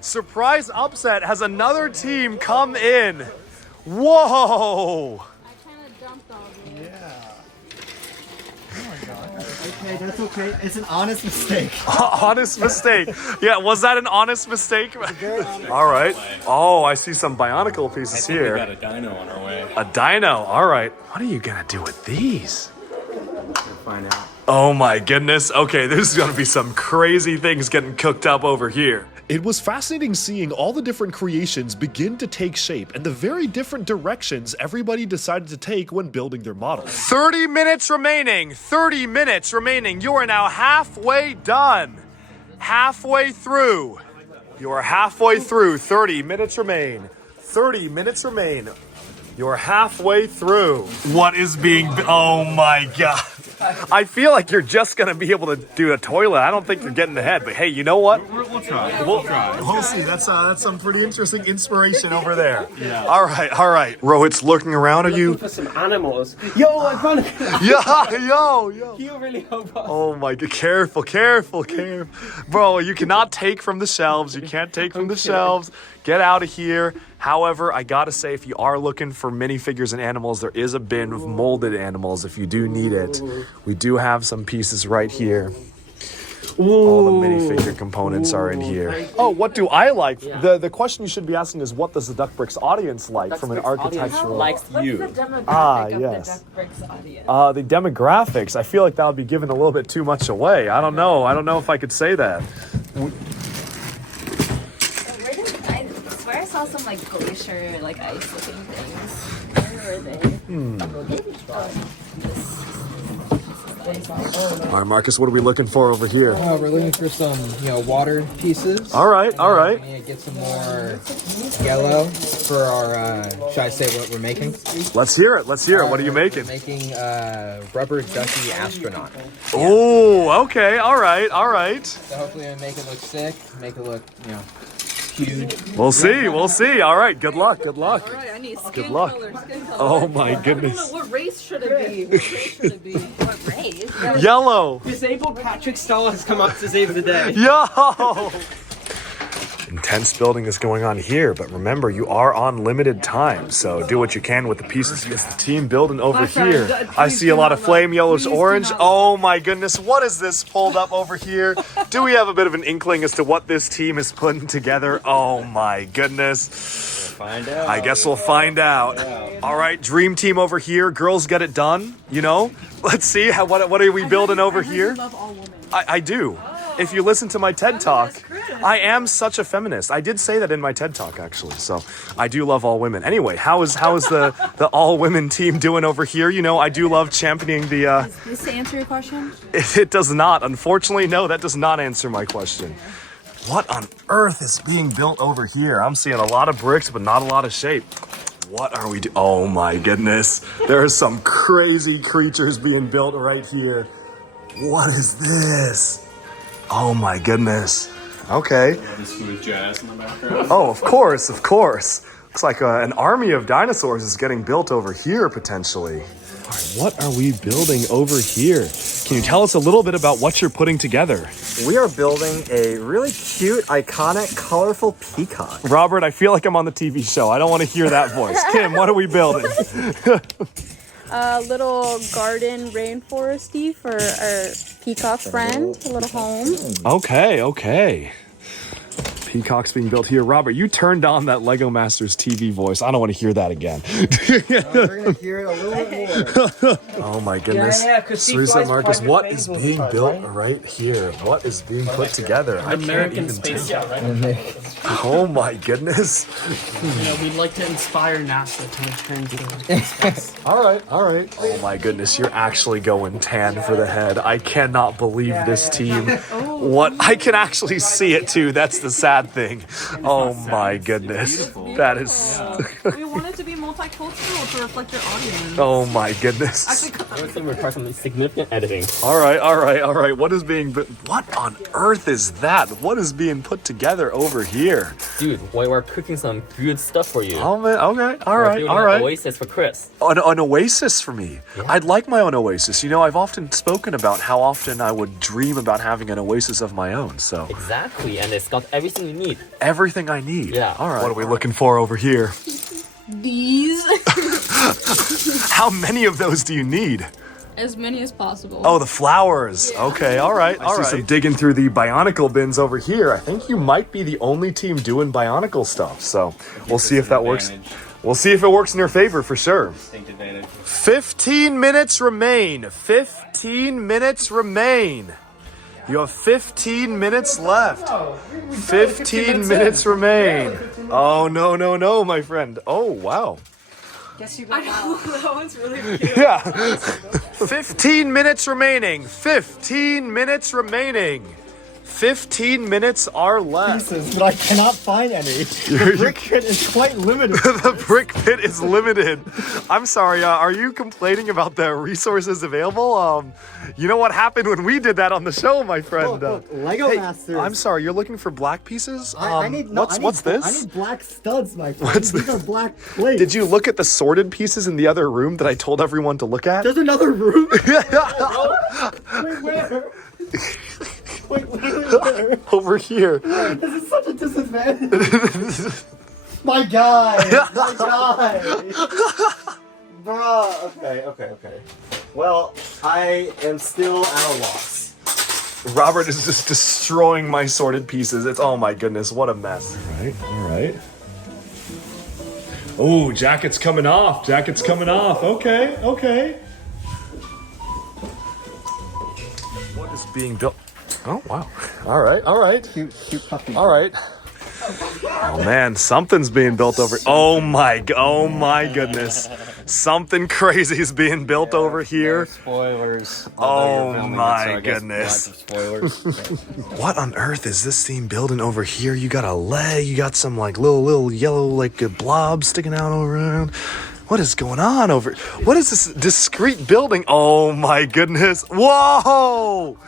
Surprise upset has another team come in. Whoa. Okay, that's okay. It's an honest mistake. Honest mistake. Yeah, was that an honest mistake? All right. Oh, I see some Bionicle pieces here. We got a dino on our way. A dino. All right. What are you going to do with these? We'll find out. Oh my goodness. Okay, there's going to be some crazy things getting cooked up over here. It was fascinating seeing all the different creations begin to take shape and the very different directions everybody decided to take when building their models. 30 minutes remaining. 30 minutes remaining. You are now halfway done. Halfway through. You are halfway through. 30 minutes remain. 30 minutes remain. You are halfway through. What is being... Oh my God. I feel like you're just going to be able to do a toilet. I don't think you're getting ahead, but hey, you know what? We'll try. We'll try. We'll see. That's some pretty interesting inspiration over there. Yeah. All right. Rohit's looking around. Are you... for some animals. Yo, I found it. Yo. You really hope. Oh my God. Careful. Bro, you cannot take from the shelves. You can't take from the shelves. Get out of here. However, I gotta say, if you are looking for minifigures and animals, there is a bin of molded animals if you do need it. We do have some pieces right here. All the minifigure components are in here. Oh, what do I like? Yeah. The question you should be asking is, what does the DuckBricks audience like from an architectural... likes you. What's the demographic yes. of the DuckBricks audience? The demographics, I feel like that would be giving a little bit too much away. I don't know if I could say that. I swear I saw some like glacier, like ice looking things. Where were they? All right, Marcus, what are we looking for over here? We're looking for some, water pieces. All right. We need to get some more yellow for our, should I say what we're making? Let's hear it. What are you making? We're making rubber ducky astronaut. Oh, okay. All right. So hopefully I make it look sick, make it look, huge. We'll see. All right, good luck. All right, I need skin luck. color. Oh my goodness. I don't know, what race should it be? What race? Yellow. Disabled Patrick Stahl has come up to save the day. Yo! Intense building is going on here, but remember, you are on limited time, so do what you can with the pieces. Is the team building over here? I see a lot of flame yellowish orange. Oh my goodness, what is this pulled up over here? Do we have a bit of an inkling as to what this team is putting together? Oh my goodness. Find out. I guess we'll find out. Yeah. All right, dream team over here. Girls get it done, Let's see, what are we building over here? You love all women. I do. If you listen to my TED Talk, I am such a feminist. I did say that in my TED Talk, actually. So I do love all women. Anyway, how is the all women team doing over here? I do love championing the. Does this answer your question? It does not. Unfortunately, no, that does not answer my question. What on earth is being built over here? I'm seeing a lot of bricks, but not a lot of shape. What are we doing? Oh my goodness. There are some crazy creatures being built right here. What is this? Oh my goodness. Okay. The smooth jazz in the background. Oh, of course. Looks like an army of dinosaurs is getting built over here, potentially. All right, what are we building over here? Can you tell us a little bit about what you're putting together? We are building a really cute, iconic, colorful peacock. Robert, I feel like I'm on the TV show. I don't want to hear that voice. Kim, what are we building? A little garden rainforesty for our peacock friend, a little home. Okay. Peacock's being built here. Robert, you turned on that Lego Masters TV voice. I don't want to hear that again. We're going to hear it a little bit more. Oh my goodness. Seriously, Marcus, what is being built right here? What is being put together? I can't even space tell. right? Oh my goodness. We'd like to inspire NASA to turn to space. All right. Oh my goodness, you're actually going tan for the head. I cannot believe this team. What? I can actually see it too. That's the sad thing. Oh my goodness. That is... We want it to be multicultural to reflect your audience. Oh my goodness. Actually, It's going to require some significant editing. All right. What on earth is that? What is being put together over here? Dude, we're cooking some good stuff for you. Oh man, okay, all right. An oasis for Chris. An oasis for me. Yeah. I'd like my own oasis. You know, I've often spoken about how often I would dream about having an oasis of my own. So exactly, and it's got everything you need. Everything I need. Yeah. All right. What are we looking for over here? These. How many of those do you need? As many as possible. Oh, the flowers. Yeah. Okay, all right. I see some digging through the Bionicle bins over here. I think you might be the only team doing Bionicle stuff. So we'll see if that works. We'll see if it works in your favor for sure. 15 minutes remain. 15 minutes remain. You have 15 minutes left. 15 minutes remain. Oh, no, my friend. Oh, wow. Guess you got that one's really cute. Yeah. 15 minutes remaining. 15 minutes remaining. 15 minutes are left. Pieces, but I cannot find any. The brick pit is quite limited. The brick pit is limited. I'm sorry, are you complaining about the resources available? You know what happened when we did that on the show, my friend? Look, Lego Masters. I'm sorry, you're looking for black pieces? What's this? I need black studs, my friend. These are black plates. Did you look at the sorted pieces in the other room that I told everyone to look at? There's another room? Wait, where? Wait, where? Over here. This is such a disadvantage. My guy. Bruh. Okay. Well, I am still at a loss. Robert is just destroying my sorted pieces. Oh my goodness, what a mess. All right. Oh, jacket's coming off. Okay. What is being built? Oh, wow. All right. Cute puppy. All right. Oh man, something's being built over. Oh my goodness. Something crazy is being built over here. Spoilers. Oh my goodness. Spoilers. What on earth is this thing building over here? You got a leg, you got some like little yellow like blobs sticking out around. What is going on over? What is this discrete building? Oh my goodness. Whoa!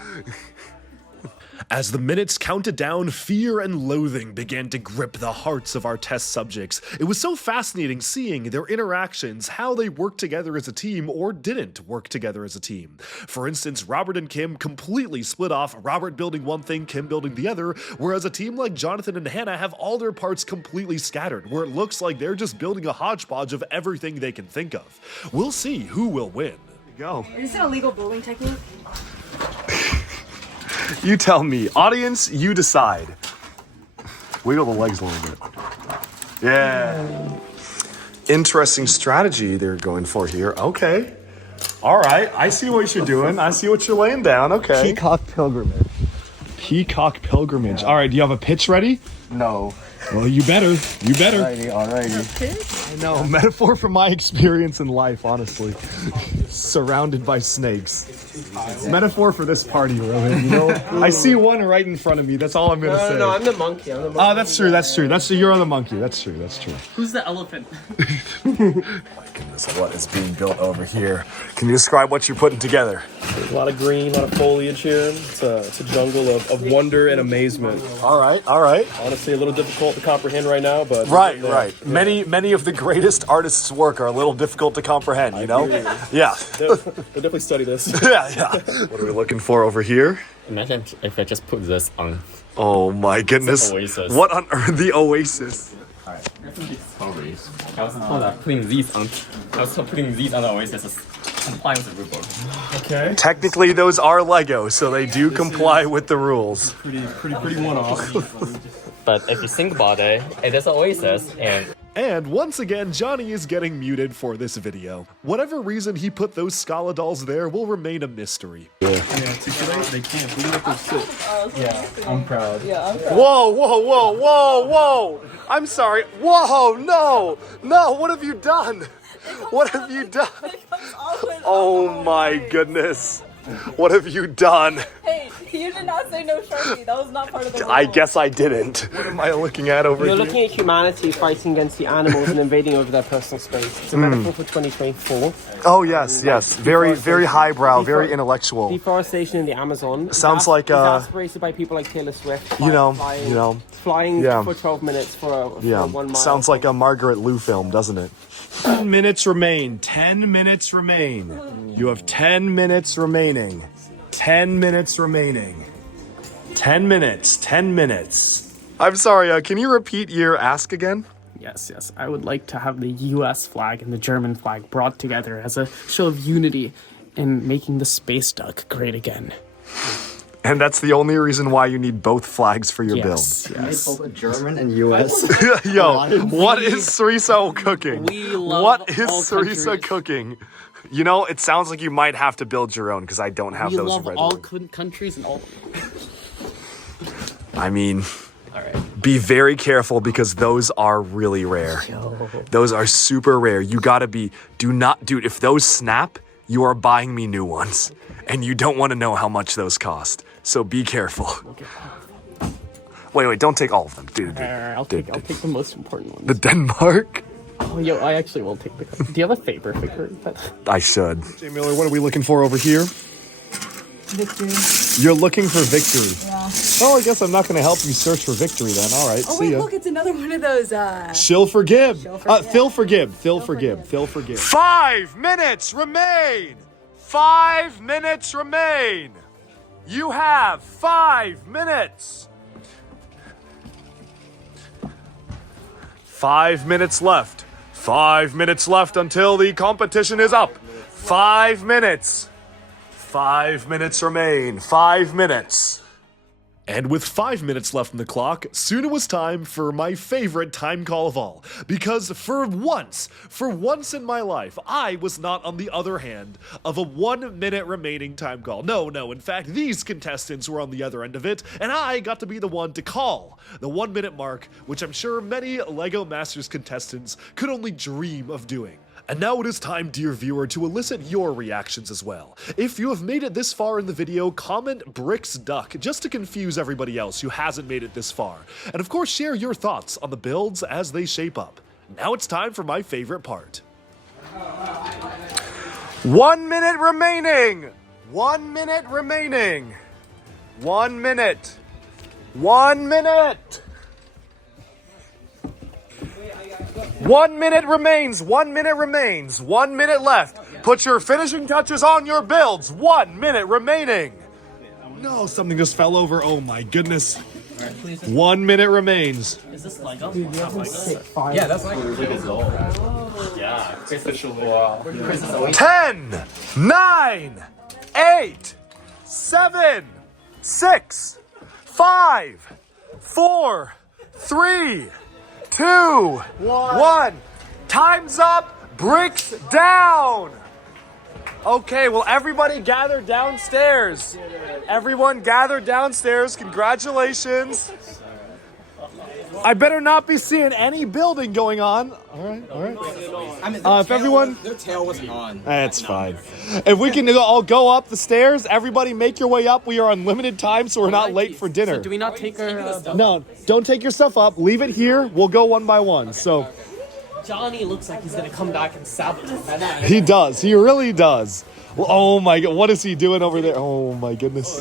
As the minutes counted down, fear and loathing began to grip the hearts of our test subjects. It was so fascinating seeing their interactions, how they worked together as a team or didn't work together as a team. For instance, Robert and Kim completely split off, Robert building one thing, Kim building the other, whereas a team like Jonathan and Hannah have all their parts completely scattered, where it looks like they're just building a hodgepodge of everything they can think of. We'll see who will win. Go. Is this an illegal building technique? You tell me. Audience, you decide. Wiggle the legs a little bit. Yeah. Interesting strategy they're going for here. Okay. All right. I see what you're doing. I see what you're laying down. Okay. Peacock pilgrimage. Peacock pilgrimage. All right. Do you have a pitch ready? No. Well, you better. Alrighty. I know. Metaphor from my experience in life, honestly. Surrounded by snakes. Metaphor for this party, Rowan. You know, I see one right in front of me. That's all I'm gonna say. No, I'm the monkey. Oh, that's true. You're the monkey. That's true. Who's the elephant? My goodness, what is being built over here? Can you describe what you're putting together? There's a lot of green, a lot of foliage here. It's a jungle of wonder and amazement. All right. Honestly, a little difficult to comprehend right now, but right. Yeah. Many of the greatest artists' work are a little difficult to comprehend. You know? Yeah. They'll definitely study this. Yeah. What are we looking for over here? Imagine if I just put this on. Oh my goodness! Oasis. What on earth? The Oasis. Alright, stories. I was putting these on. The Oasis as compliance with the rule book. Okay. Technically, those are Lego, so they do comply with the rules. Pretty one-off. But if you think about it, it is an Oasis, And once again, Johnny is getting muted for this video. Whatever reason he put those Scala dolls there will remain a mystery. Yeah, they can't believe it. They're sick. Yeah, I'm proud. Whoa! I'm sorry. Whoa! No! What have you done? Oh my goodness! What have you done? Hey, You did not say no Sharpie. That was not part of the rule. I guess I didn't. What am I looking at over You're here? looking at humanity fighting against the animals and invading over their personal space. It's a metaphor for 2024. Oh, yes, yes. Very, very highbrow, very intellectual. Deforestation in the Amazon. Sounds like, exasperated by people like Taylor Swift. Flying for 12 minutes for 1 mile. Sounds like a Margaret Liu film, doesn't it? 10 minutes remain. 10 minutes remain. You have 10 minutes remaining. 10 minutes remaining. 10 minutes. 10 minutes. I'm sorry, can you repeat your ask again? Yes, yes. I would like to have the US flag and the German flag brought together as a show of unity in making the space duck great again. And that's the only reason why you need both flags for your Yes, build. yes. Both German and US. Yo, what is Sarisa cooking? We love What is all Sarisa countries. cooking? You know, it sounds like you might have to build your own because I don't have We those love ready. all countries and all. I mean, All right. be very careful because those are really rare. Those are super rare. You gotta be, dude, if those snap, you are buying me new ones. And you don't want to know how much those cost. So be careful. Wait, don't take all of them. Dude, I'll take the most important ones. the Denmark? Oh, yo, I actually will take the. Do you have a Faber figure? I should. Jay Miller, what are we looking for over here? Victory. You're looking for victory. Yeah. Oh, I guess I'm not going to help you search for victory then. All right, Oh see wait, ya. look, it's another one of those. She'll forgive. Phil forgive. forgive. 5 minutes remain. 5 minutes remain. You have 5 minutes. 5 minutes left. 5 minutes left until the competition is up. 5 minutes. 5 minutes remain. 5 minutes. And with 5 minutes left on the clock, soon it was time for my favorite time call of all. Because for once in my life, I was not on the other hand of a 1 minute remaining time call. No, in fact, these contestants were on the other end of it, and I got to be the one to call the 1 minute mark, which I'm sure many LEGO Masters contestants could only dream of doing. And now it is time, dear viewer, to elicit your reactions as well. If you have made it this far in the video, comment Bricks Duck, just to confuse everybody else who hasn't made it this far. And of course, share your thoughts on the builds as they shape up. Now it's time for my favorite part. 1 minute remaining. 1 minute remaining. 1 minute. 1 minute. 1 minute remains. 1 minute remains. 1 minute left. Put your finishing touches on your builds. 1 minute remaining. No, something just fell over. Oh my goodness. 1 minute remains. Is this Lego? Yeah, that's Lego. Yeah. 10, 9, 8, 7, 6, 5, 4, 3, 2, 1. Time's up. Bricks down. Okay, well, everybody gather downstairs. Everyone gather downstairs. Congratulations. I better not be seeing any building going on. All right. I mean, If everyone... their tail wasn't on. That's fine. If we can all go up the stairs, everybody make your way up. We are on limited time, so we're not late for dinner. So do we not take our... No, don't take your stuff up. Leave it here. We'll go one by one. So Johnny looks like he's gonna come back and sabotage. he does. He really does. Well, oh my God, what is he doing over there? Oh my goodness.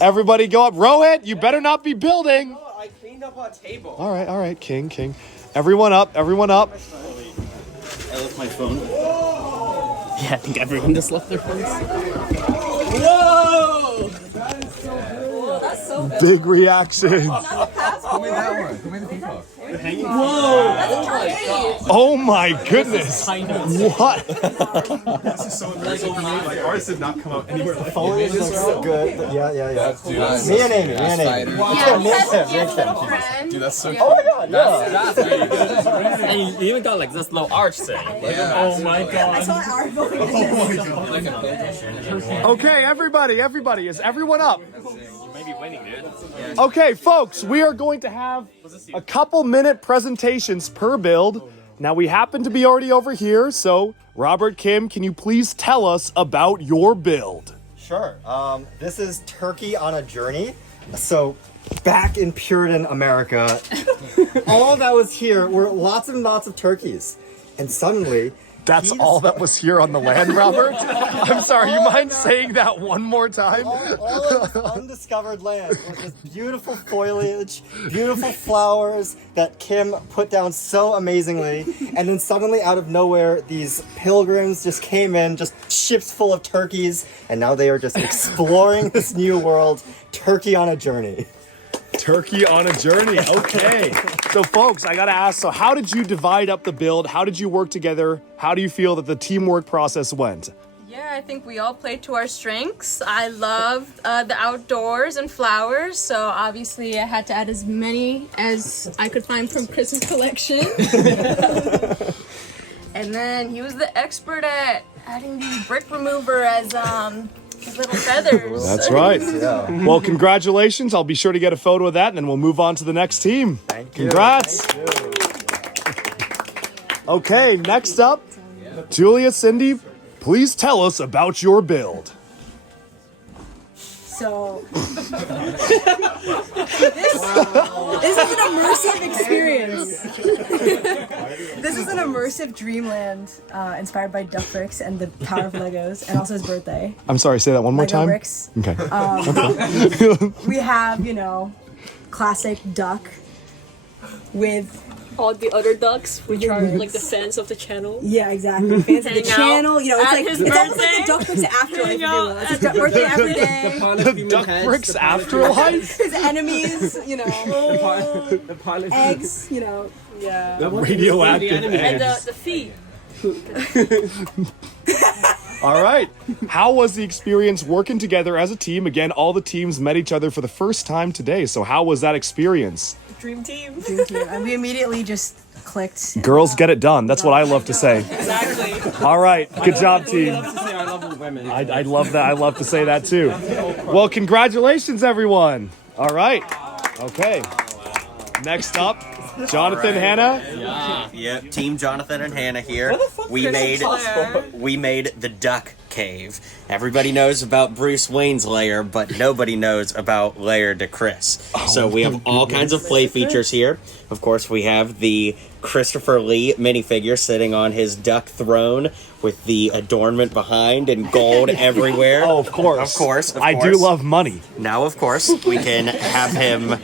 Everybody go up. Rohit, you better not be building. I cleaned up our table. All right, King. Everyone up. I left my phone. Yeah, I think everyone just left their phones. Whoa! That is so good. That's so good. Big reaction. Who made that one? Who made the peacock? Whoa! Oh my goodness. What? This is so amazing. Like, ours did not come out anywhere like Foliage this. looks so good. Yeah. Dude, Me and Amy. Dude, that's so Oh my God, yeah. And you even got like this little arch thing. Oh my god. Okay, everybody. Is everyone up? You may be winning, dude. Okay, folks, we are going to have a couple minute presentations per build. Now, we happen to be already over here, so Robert, Kim, can you please tell us about your build? Sure. This is Turkey on a Journey. So, back in Puritan America, all that was here were lots and lots of turkeys. And suddenly... That's all that was here on the land, Robert? I'm sorry, you mind saying that one more time? All of this undiscovered land with this beautiful foliage, beautiful flowers that Kim put down so amazingly. And then suddenly, out of nowhere, these pilgrims just came in, just ships full of turkeys. And now they are just exploring this new world. Turkey on a journey. Turkey on a journey. Okay. So, folks, I got to ask, so how did you divide up the build? How did you work together? How do you feel that the teamwork process went? Yeah, I think we all played to our strengths. I loved the outdoors and flowers, so obviously I had to add as many as I could find from Chris's collection. And then he was the expert at adding the brick remover as little feathers. That's right. Yeah. Well, congratulations. I'll be sure to get a photo of that, and then we'll move on to the next team. Thank you. Congrats. Okay, next up, Julia, Cindy, please tell us about your build. So this is an immersive experience. This is an immersive dreamland inspired by DuckBricks and the power of Legos, and also his birthday. I'm sorry, say that one more Lego time. Bricks. Okay. We have, classic duck with all the other ducks, which are like the fans of the channel. Yeah, exactly. Fans of the channel. It's almost like the DuckBricks afterlife. If you will. It's his birthday every day. The DuckBricks afterlife. His enemies. The pilot eggs. Yeah. Radioactive And eggs. the feet. All right. How was the experience working together as a team? Again, all the teams met each other for the first time today. So how was that experience? Dream team. Dream team. And we immediately just clicked. Girls get it done. That's what I love to say. Exactly. All right. Good job, team. I love women. I love that. I love to say that too. Well, congratulations, everyone. All right. Okay. Next up, Jonathan, Hannah. Yep, Team Jonathan and Hannah here. We made the duck cave. Everybody knows about Bruce Wayne's lair, but nobody knows about Lair de Chris. So we have all kinds of play features here. Of course, we have the Christopher Lee minifigure sitting on his duck throne with the adornment behind and gold everywhere. Oh, of course. Of course. I do love money. Now, of course, we can have him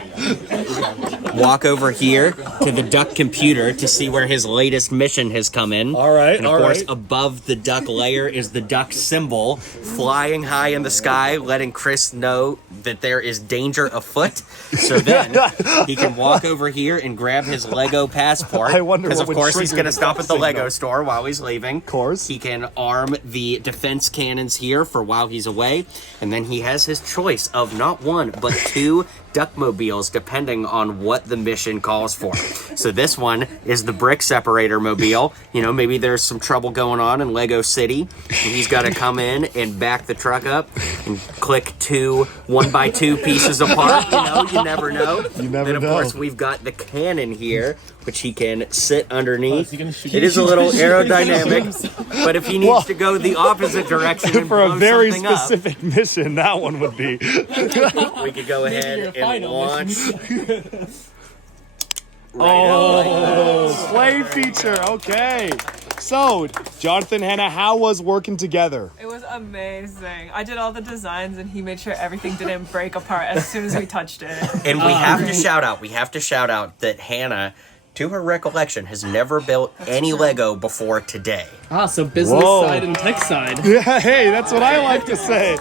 walk over here to the duck computer to see where his latest mission has come in. All right, and of course, above the duck layer is the duck symbol flying high in the sky, letting Chris know that there is danger afoot. So then he can walk over here and grab his Lego passport. I wonder because, what of would course, he's trigger going to the stop duck at the Lego signal. store while he's leaving. Of course. He can arm the defense cannons here for while he's away. And then he has his choice of not one, but two Duckmobiles, depending on what the mission calls for. So this one is the brick separator mobile. Maybe there's some trouble going on in Lego City, and he's got to come in and back the truck up and click 2 1x2 pieces apart. You never know. You never then, of know. course, we've got the cannon here, which he can sit underneath. It is a little aerodynamic, but if he needs to go the opposite direction and For a blow very something up, specific mission, that one would be. we could go ahead and launch. Play feature. Okay. So, Jonathan, Hannah, how was working together? It was amazing. I did all the designs and he made sure everything didn't break apart as soon as we touched it. And we have to shout out that Hannah, to her recollection, has never built any Lego before today. So business side and tech side. Yeah, hey, that's what I like to say.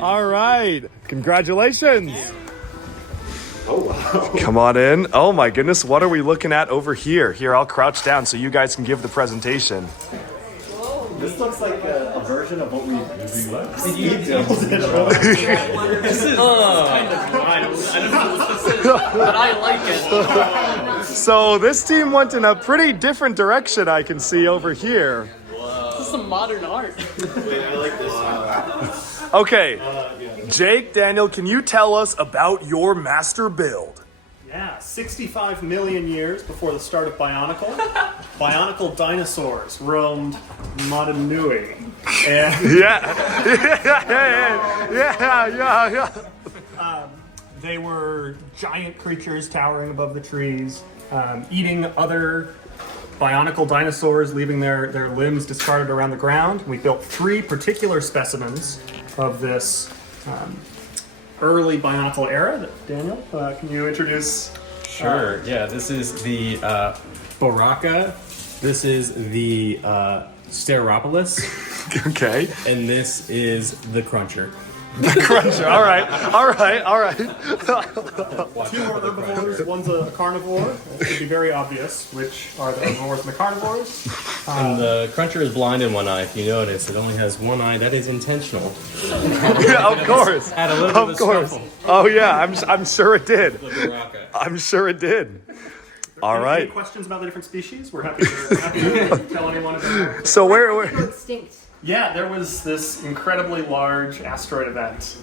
All right. Congratulations. Oh, wow. Come on in. Oh my goodness, what are we looking at over here? Here, I'll crouch down so you guys can give the presentation. This looks like a version of what we do. This is kind of mine. I don't know what this is, but I like it. So this team went in a pretty different direction, I can see over here. This is some modern art. I like this one. Okay, Jake, Daniel, can you tell us about your master build? Yeah, 65 million years before the start of Bionicle, Bionicle dinosaurs roamed Madanui. And yeah. They were giant creatures towering above the trees, eating other bionicle dinosaurs, leaving their limbs discarded around the ground. We built 3 particular specimens of this early bionicle era. Daniel, can you introduce? Sure. Yeah, this is the Baraka. This is the Steropoulos. Okay. And this is the Cruncher. The Cruncher. All right. 2 are herbivores, one's a carnivore. It should be very obvious which are the herbivores and the carnivores. And the Cruncher is blind in one eye. If you notice, it only has one eye. That is intentional. Yeah, of course. Add a little bit of course. Oh yeah, I'm sure it did. I'm sure it did. All right. Any questions about the different species? We're happy to tell anyone about. So where? Extinct. Yeah, there was this incredibly large asteroid event.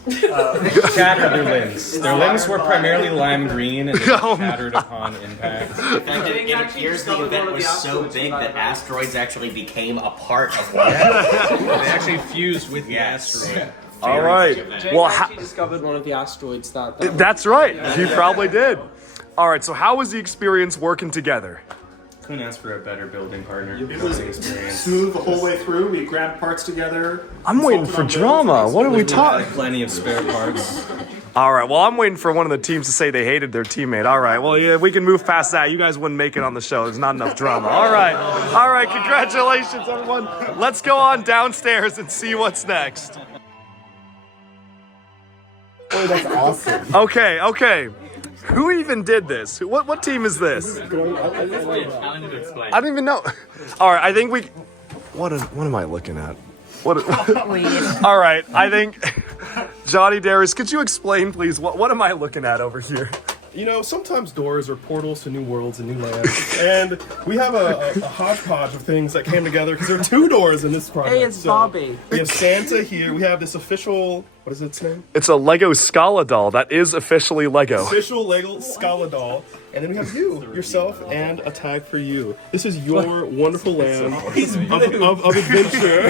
Shattered their limbs. Their limbs were primarily lime green and they shattered upon impact. It appears the event was so big that asteroids actually became a part of one. They actually fused with the asteroid. All right. Well, actually discovered one of the asteroids that. That's right. He probably did. All right. So how was the experience working together? Couldn't ask for a better building partner. It was smooth the whole way through. We grabbed parts together. I'm waiting for drama. What are we talking? Plenty of spare parts. All right. Well, I'm waiting for one of the teams to say they hated their teammate. All right. Well, yeah, we can move past that. You guys wouldn't make it on the show. There's not enough drama. All right. Congratulations, everyone. Let's go on downstairs and see what's next. Oh, that's awesome. Okay. Who even did this? What team is this? I don't even know. All right, I think we. What am I looking at? All right, I think Johnny Darius, could you explain, please? What am I looking at over here? You know, sometimes doors are portals to new worlds and new lands. And we have a hodgepodge of things that came together because there are 2 doors in this project. Hey, it's Bobby. We have Santa here. We have this official, what is its name? It's a Lego Scala doll that is officially Lego. Official Lego Scala doll. And then we have yourself, and a tag for you. This is your wonderful land of adventure.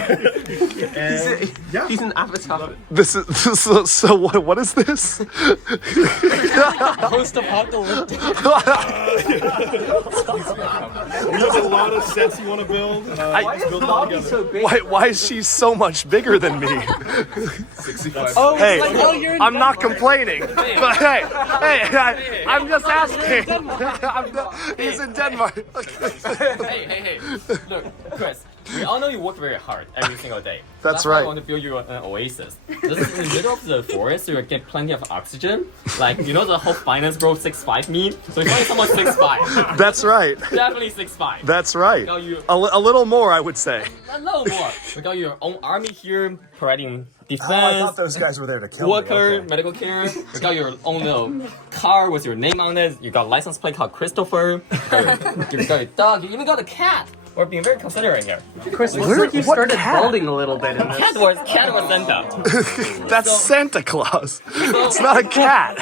And yeah. He's an avatar. This is so. What is this? Post-apocalyptic. We have a lot of sets you want to build. Why is Bobby so big? Why is she so much bigger than me? 65. Oh, hey, like, oh, you're in I'm not Denmark. complaining, but hey, I'm just asking. He's in Denmark. Hey. Look, Chris, we all know you work very hard every single day. That's why right. I want to build you an oasis. This is in the middle of the forest, so you get plenty of oxygen. Like, you know the whole finance bro 6'5" meme? So if you find someone 6'5". That's right. Definitely 6'5". That's right. We got you A little more, I would say. a little more. We got your own army here, providing defense. Oh, I thought those guys were there to kill Water, me. medical care. You got your own little car with your name on it. You got a license plate called Christopher. You got your dog. You even got a cat. We're being very considerate here. Chris, looks like you started building a little bit in this. Cat was Santa. That's Santa Claus. It's not a cat.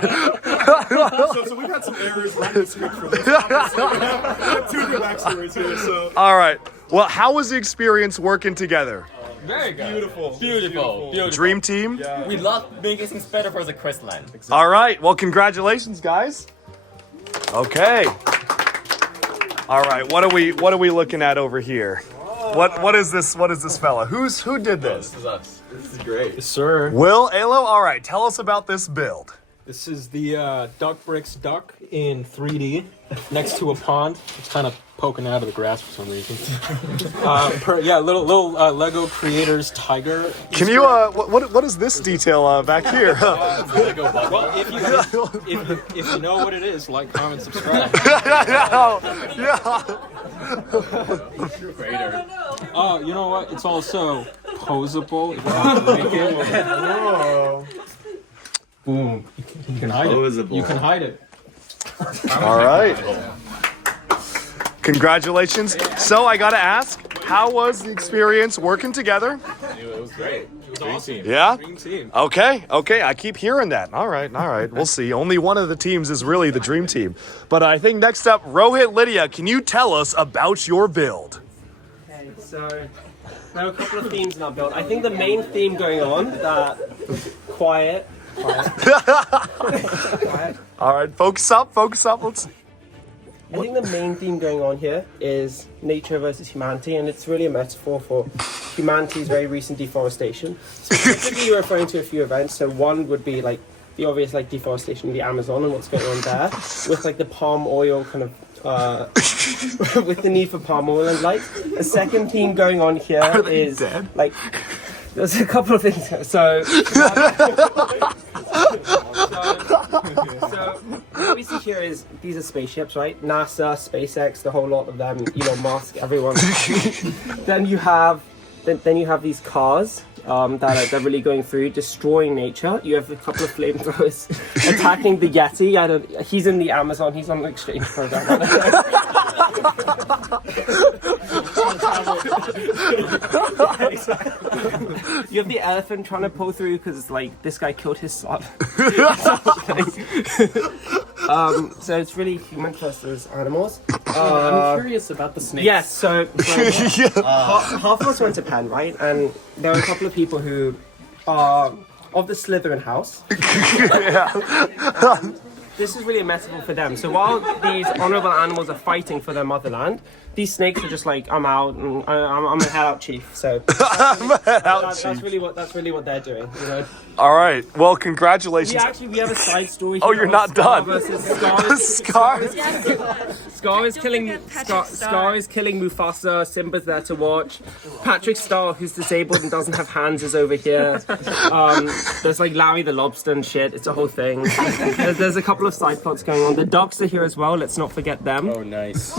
So we've had some errors writing the script for this. We have 2 new backstories here, so. All right. Well, how was the experience working together? Very good. Beautiful. Dream team? Yeah. We love making things better for the Chrisland. All right. Well, congratulations, guys. Okay. All right. What are we looking at over here? What is this fella? Who did this? This is us. This is great. Yes, sir. Will Alo? All right. Tell us about this build. This is the DuckBricks duck in 3D next to a pond. It's kind of poking out of the grass for some reason. Little Lego creators tiger. Can you what is this detail back here? Well, if you know what it is, like, comment, subscribe. You know what? It's also poseable if you want to make it. Boom. You can hide it. You can hide it. All right. Congratulations. So I gotta ask, how was the experience working together? It was great. It was awesome. Yeah? Dream team. Okay. I keep hearing that. All right. We'll see. Only one of the teams is really the dream team. But I think next up, Rohit Lydia, can you tell us about your build? Okay, so there are a couple of themes in our build. I think the main theme going on, quiet. All right, focus up. Let's see. I think the main theme going on here is nature versus humanity, and it's really a metaphor for humanity's very recent deforestation. Specifically referring to a few events. So one would be like the obvious like deforestation in the Amazon and what's going on there, with like the palm oil kind of with the need for palm oil and light. A second theme going on here is like there's a couple of things. So what we see here is these are spaceships, right? NASA, SpaceX, the whole lot of them, Elon Musk, everyone. Then you have these cars that are really going through, destroying nature. You have a couple of flamethrowers attacking the Yeti. He's in the Amazon. He's on an exchange program. You have the elephant trying to pull through because like this guy killed his son. So it's really human versus animals. I'm curious about the snakes. Yes, so half of us went to Penn, right? And there are a couple of people who are of the Slytherin house. This is really a metaphor for them. So while these honorable animals are fighting for their motherland, these snakes are just like, I'm out, and I'm a head out chief. So that's really what they're doing. You know? All right. Well, congratulations. We have a side story. Oh, you're not done. Scar is killing Mufasa. Simba's there to watch. Patrick Star, who's disabled and doesn't have hands, is over here. There's like Larry the Lobster and shit. It's a whole thing. There's a couple of side plots going on. The ducks are here as well. Let's not forget them. Oh, nice.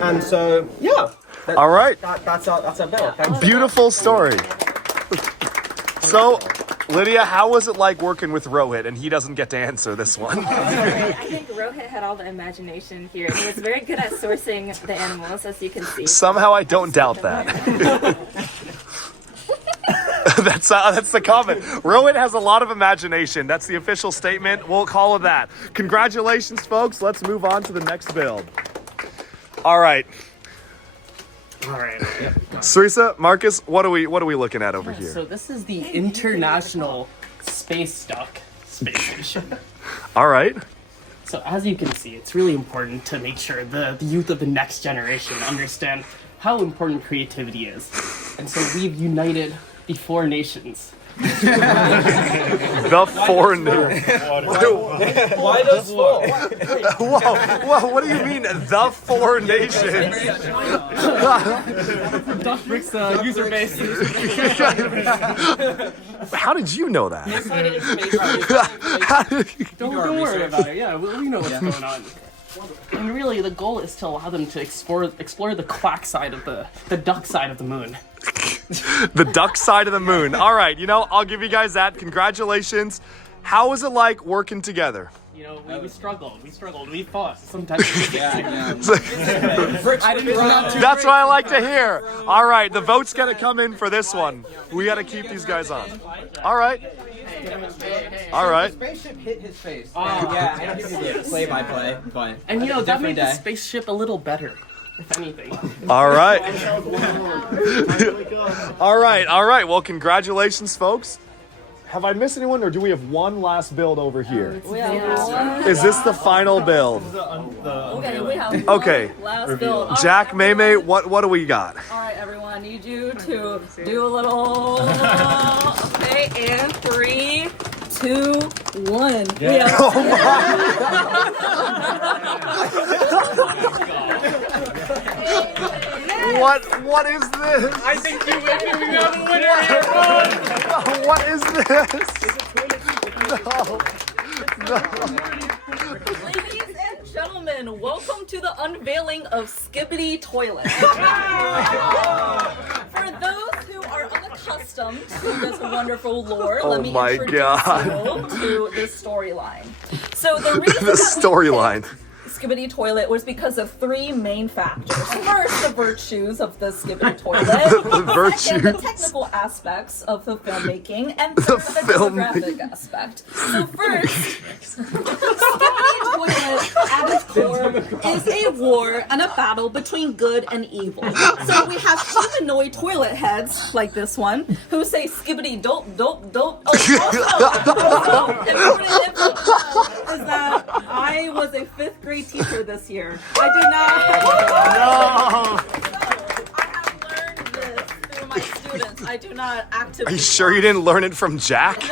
And so yeah. All right. That's our build. Beautiful story. So, Lydia, how was it like working with Rohit? And he doesn't get to answer this one. I think Rohit had all the imagination here. He was very good at sourcing the animals, as you can see. Somehow I don't doubt that. That's the comment. Rohit has a lot of imagination. That's the official statement. We'll call it that. Congratulations, folks. Let's move on to the next build. All right. Yep. Sarisa, Marcus, what are we looking at over here? So this is the International Space Duck Space Station. All right. So as you can see, it's really important to make sure the youth of the next generation understand how important creativity is. And so we've united the 4 nations. The 4 nations. Why those 4? Whoa, what do you mean, the 4 nations? DuckBricks user base. How did you know that? Don't worry about it. Yeah, we know what's going on. And really, the goal is to allow them to explore the quack side of the duck side of the moon. The duck side of the moon. All right, I'll give you guys that. Congratulations. How was it like working together? We struggled. We fought. Sometimes. That's what I like to hear. All right, the vote's gonna come in for this one. We gotta keep these guys on. All right. Spaceship hit his face. Oh yeah, I know he did. Play by play, but and that made the spaceship a little better, if anything. All right. All right. Well, congratulations, folks. Have I missed anyone, or do we have one last build over here? Is this the final build? Okay, we have Okay. one last build. Jack, Maymay, what do we got? All right, everyone, I need you to do a little. Okay, and 3, 2, 1. Yeah. What is this? I think you win. We got the winner here. What is this? No. Ladies and gentlemen, welcome to the unveiling of Skibbity Toilet. For those who are unaccustomed to this wonderful lore, let me introduce you to this storyline. So the reason The storyline. Skibbity Toilet was because of 3 main factors. First, the virtues of the Skibbity Toilet. The virtues. Second, the technical aspects of the filmmaking. And third, the demographic aspect. So first, Skibbity Toilet at its core is a war and a battle between good and evil. So we have humanoid toilet heads like this one who say skibbity dope dope dope. Also, important info is that I was a 5th grade teacher this year. I did not. My students. I do not actively. Are you sure you didn't learn it from Jack?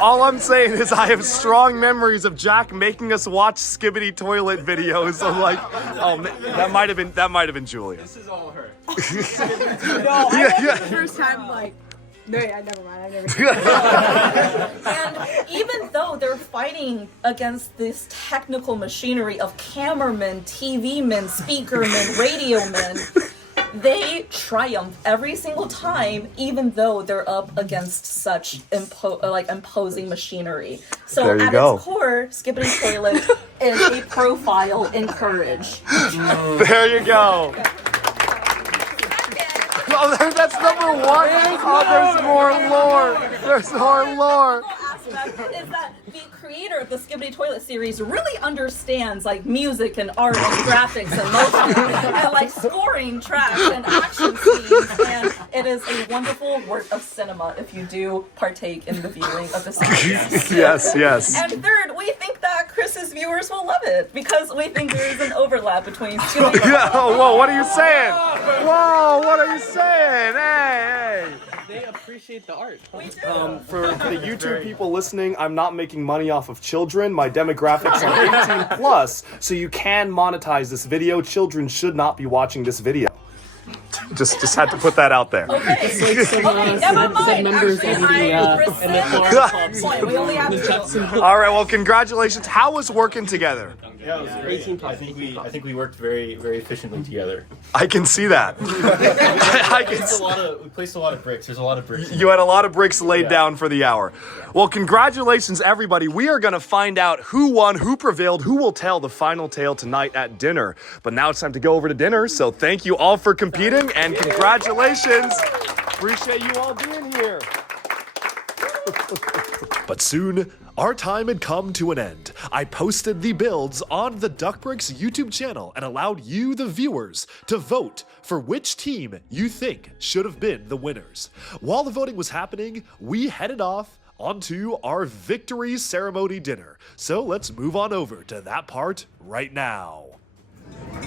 All I'm saying is I have strong memories of Jack making us watch skibbity toilet videos. I'm like, oh man, that might have been Julia. This is all her. No, I the first time like. No, yeah, never mind. I never. And even though they're fighting against this technical machinery of cameramen, TV men, speaker men, radio men, they triumph every single time, even though they're up against such imposing machinery. So at its core, Skibbity Toilet is a profile in courage. There you go. Oh, that's number 1. Oh, there's more lore. There's more lore. Is that the creator of the Skibbity Toilet series really understands like music and art and graphics and motion and like scoring tracks and action scenes, and it is a wonderful work of cinema if you do partake in the viewing of the series. Yes. And third, we think that Chris's viewers will love it because we think there is an overlap between Skibbity Toilet. Whoa, what are you saying? Whoa, what are you saying? Hey. They appreciate the art. For the YouTube people listening, I'm not making money off of children. My demographics are 18 plus, so you can monetize this video. Children should not be watching this video. Just had to put that out there. Okay, never mind. Members Actually, of we only have 2. All right, well, congratulations. How was working together? Yeah, it was great. I think we worked very, very efficiently together. I can see that. We placed a lot of bricks. There's a lot of bricks. You had a lot of bricks laid down for the hour. Well, congratulations, everybody. We are going to find out who won, who prevailed, who will tell the final tale tonight at dinner. But now it's time to go over to dinner, so thank you all for competing, and congratulations. Appreciate you all being here. But soon, our time had come to an end. I posted the builds on the DuckBricks YouTube channel and allowed you, the viewers, to vote for which team you think should have been the winners. While the voting was happening, we headed off onto our victory ceremony dinner. So let's move on over to that part right now.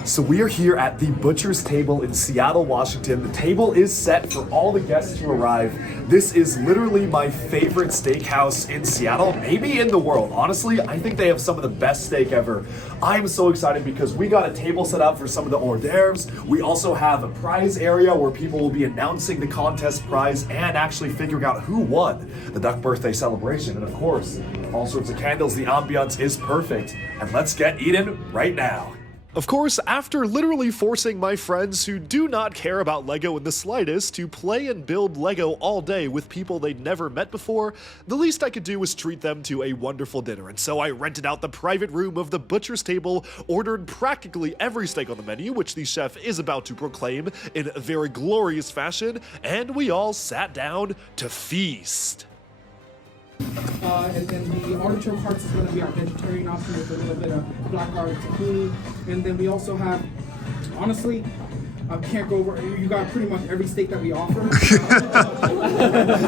So we are here at the Butcher's Table in Seattle, Washington. The table is set for all the guests to arrive. This is literally my favorite steakhouse in Seattle, maybe in the world. Honestly, I think they have some of the best steak ever. I'm so excited because we got a table set up for some of the hors d'oeuvres. We also have a prize area where people will be announcing the contest prize and actually figuring out who won the Duck Birthday celebration. And of course, all sorts of candles. The ambiance is perfect. And let's get eating right now. Of course, after literally forcing my friends who do not care about LEGO in the slightest to play and build LEGO all day with people they'd never met before, the least I could do was treat them to a wonderful dinner, and so I rented out the private room of the Butcher's Table, ordered practically every steak on the menu, which the chef is about to proclaim in a very glorious fashion, and we all sat down to feast. And then the artichoke hearts is going to be our vegetarian option with a little bit of black garlic tahini. And then we also have, honestly, I can't go over, you got pretty much every steak that we offer.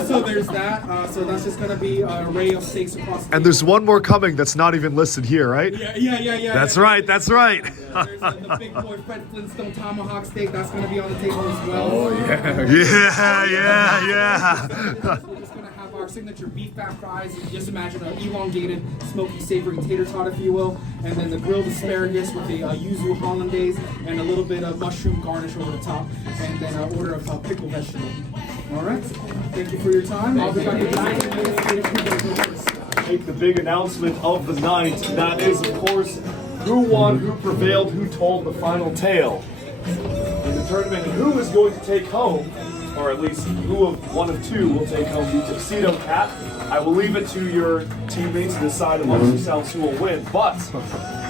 So there's that. So that's just going to be an array of steaks across the And there's one more coming that's not even listed here, right? Yeah. That's right. There's the big boy Fred Flintstone tomahawk steak. That's going to be on the table as well. Oh, yeah. We're just going to have our signature beef fat fries. Just imagine an elongated, smoky, savory tater tot, if you will. And then the grilled asparagus with a yuzu hollandaise and a little bit of mushroom garnish over the top. And then an order of pickled vegetable. All right. Thank you for your time. I'll be back in 9 minutes. Make the big announcement of the night. That is, of course, who won, who prevailed, who told the final tale in the tournament, and who is going to take home, or at least who of one of two will take home the tuxedo cap. I will leave it to your teammates to decide amongst yourselves who will win, but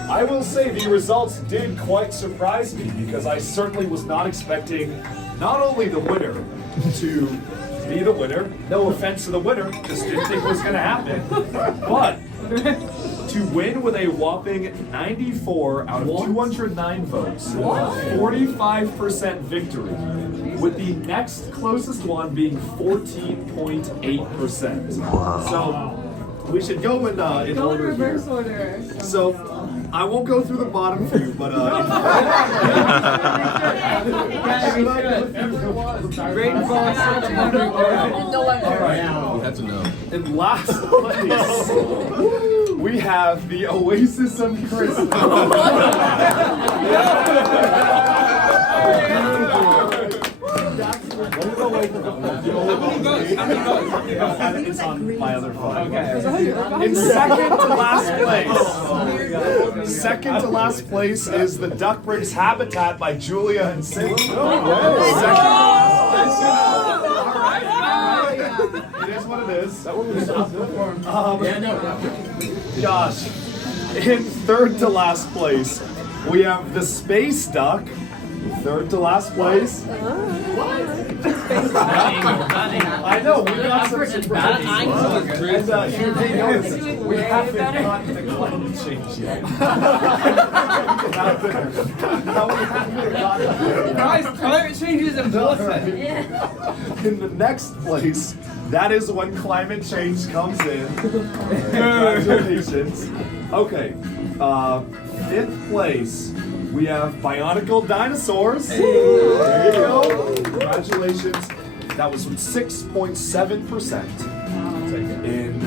I will say the results did quite surprise me because I certainly was not expecting not only the winner to be the winner, no offense to the winner, just didn't think it was going to happen, but to win with a whopping 94 out of 209 votes. 45% victory. With the next closest one being 14.8%. Wow. So we should go in order reverse here. order. So I won't go through the bottom for you, but That's a no. in last place, we have the Oasis of Crystal. It's on my other phone. In second to last place is the DuckBricks Habitat by Julia and Cindy. Second to last place. It is what it is. Gosh. In third to last place, we have the Space Duck. Third to last place. I know, we got some surprises. And you may notice, we haven't gotten the climate change yet. Guys, climate change is important. In the next place, that is when climate change comes in. Congratulations. Okay, fifth place. We have Bionicle Dinosaurs. There you go. Congratulations. That was 6.7%. In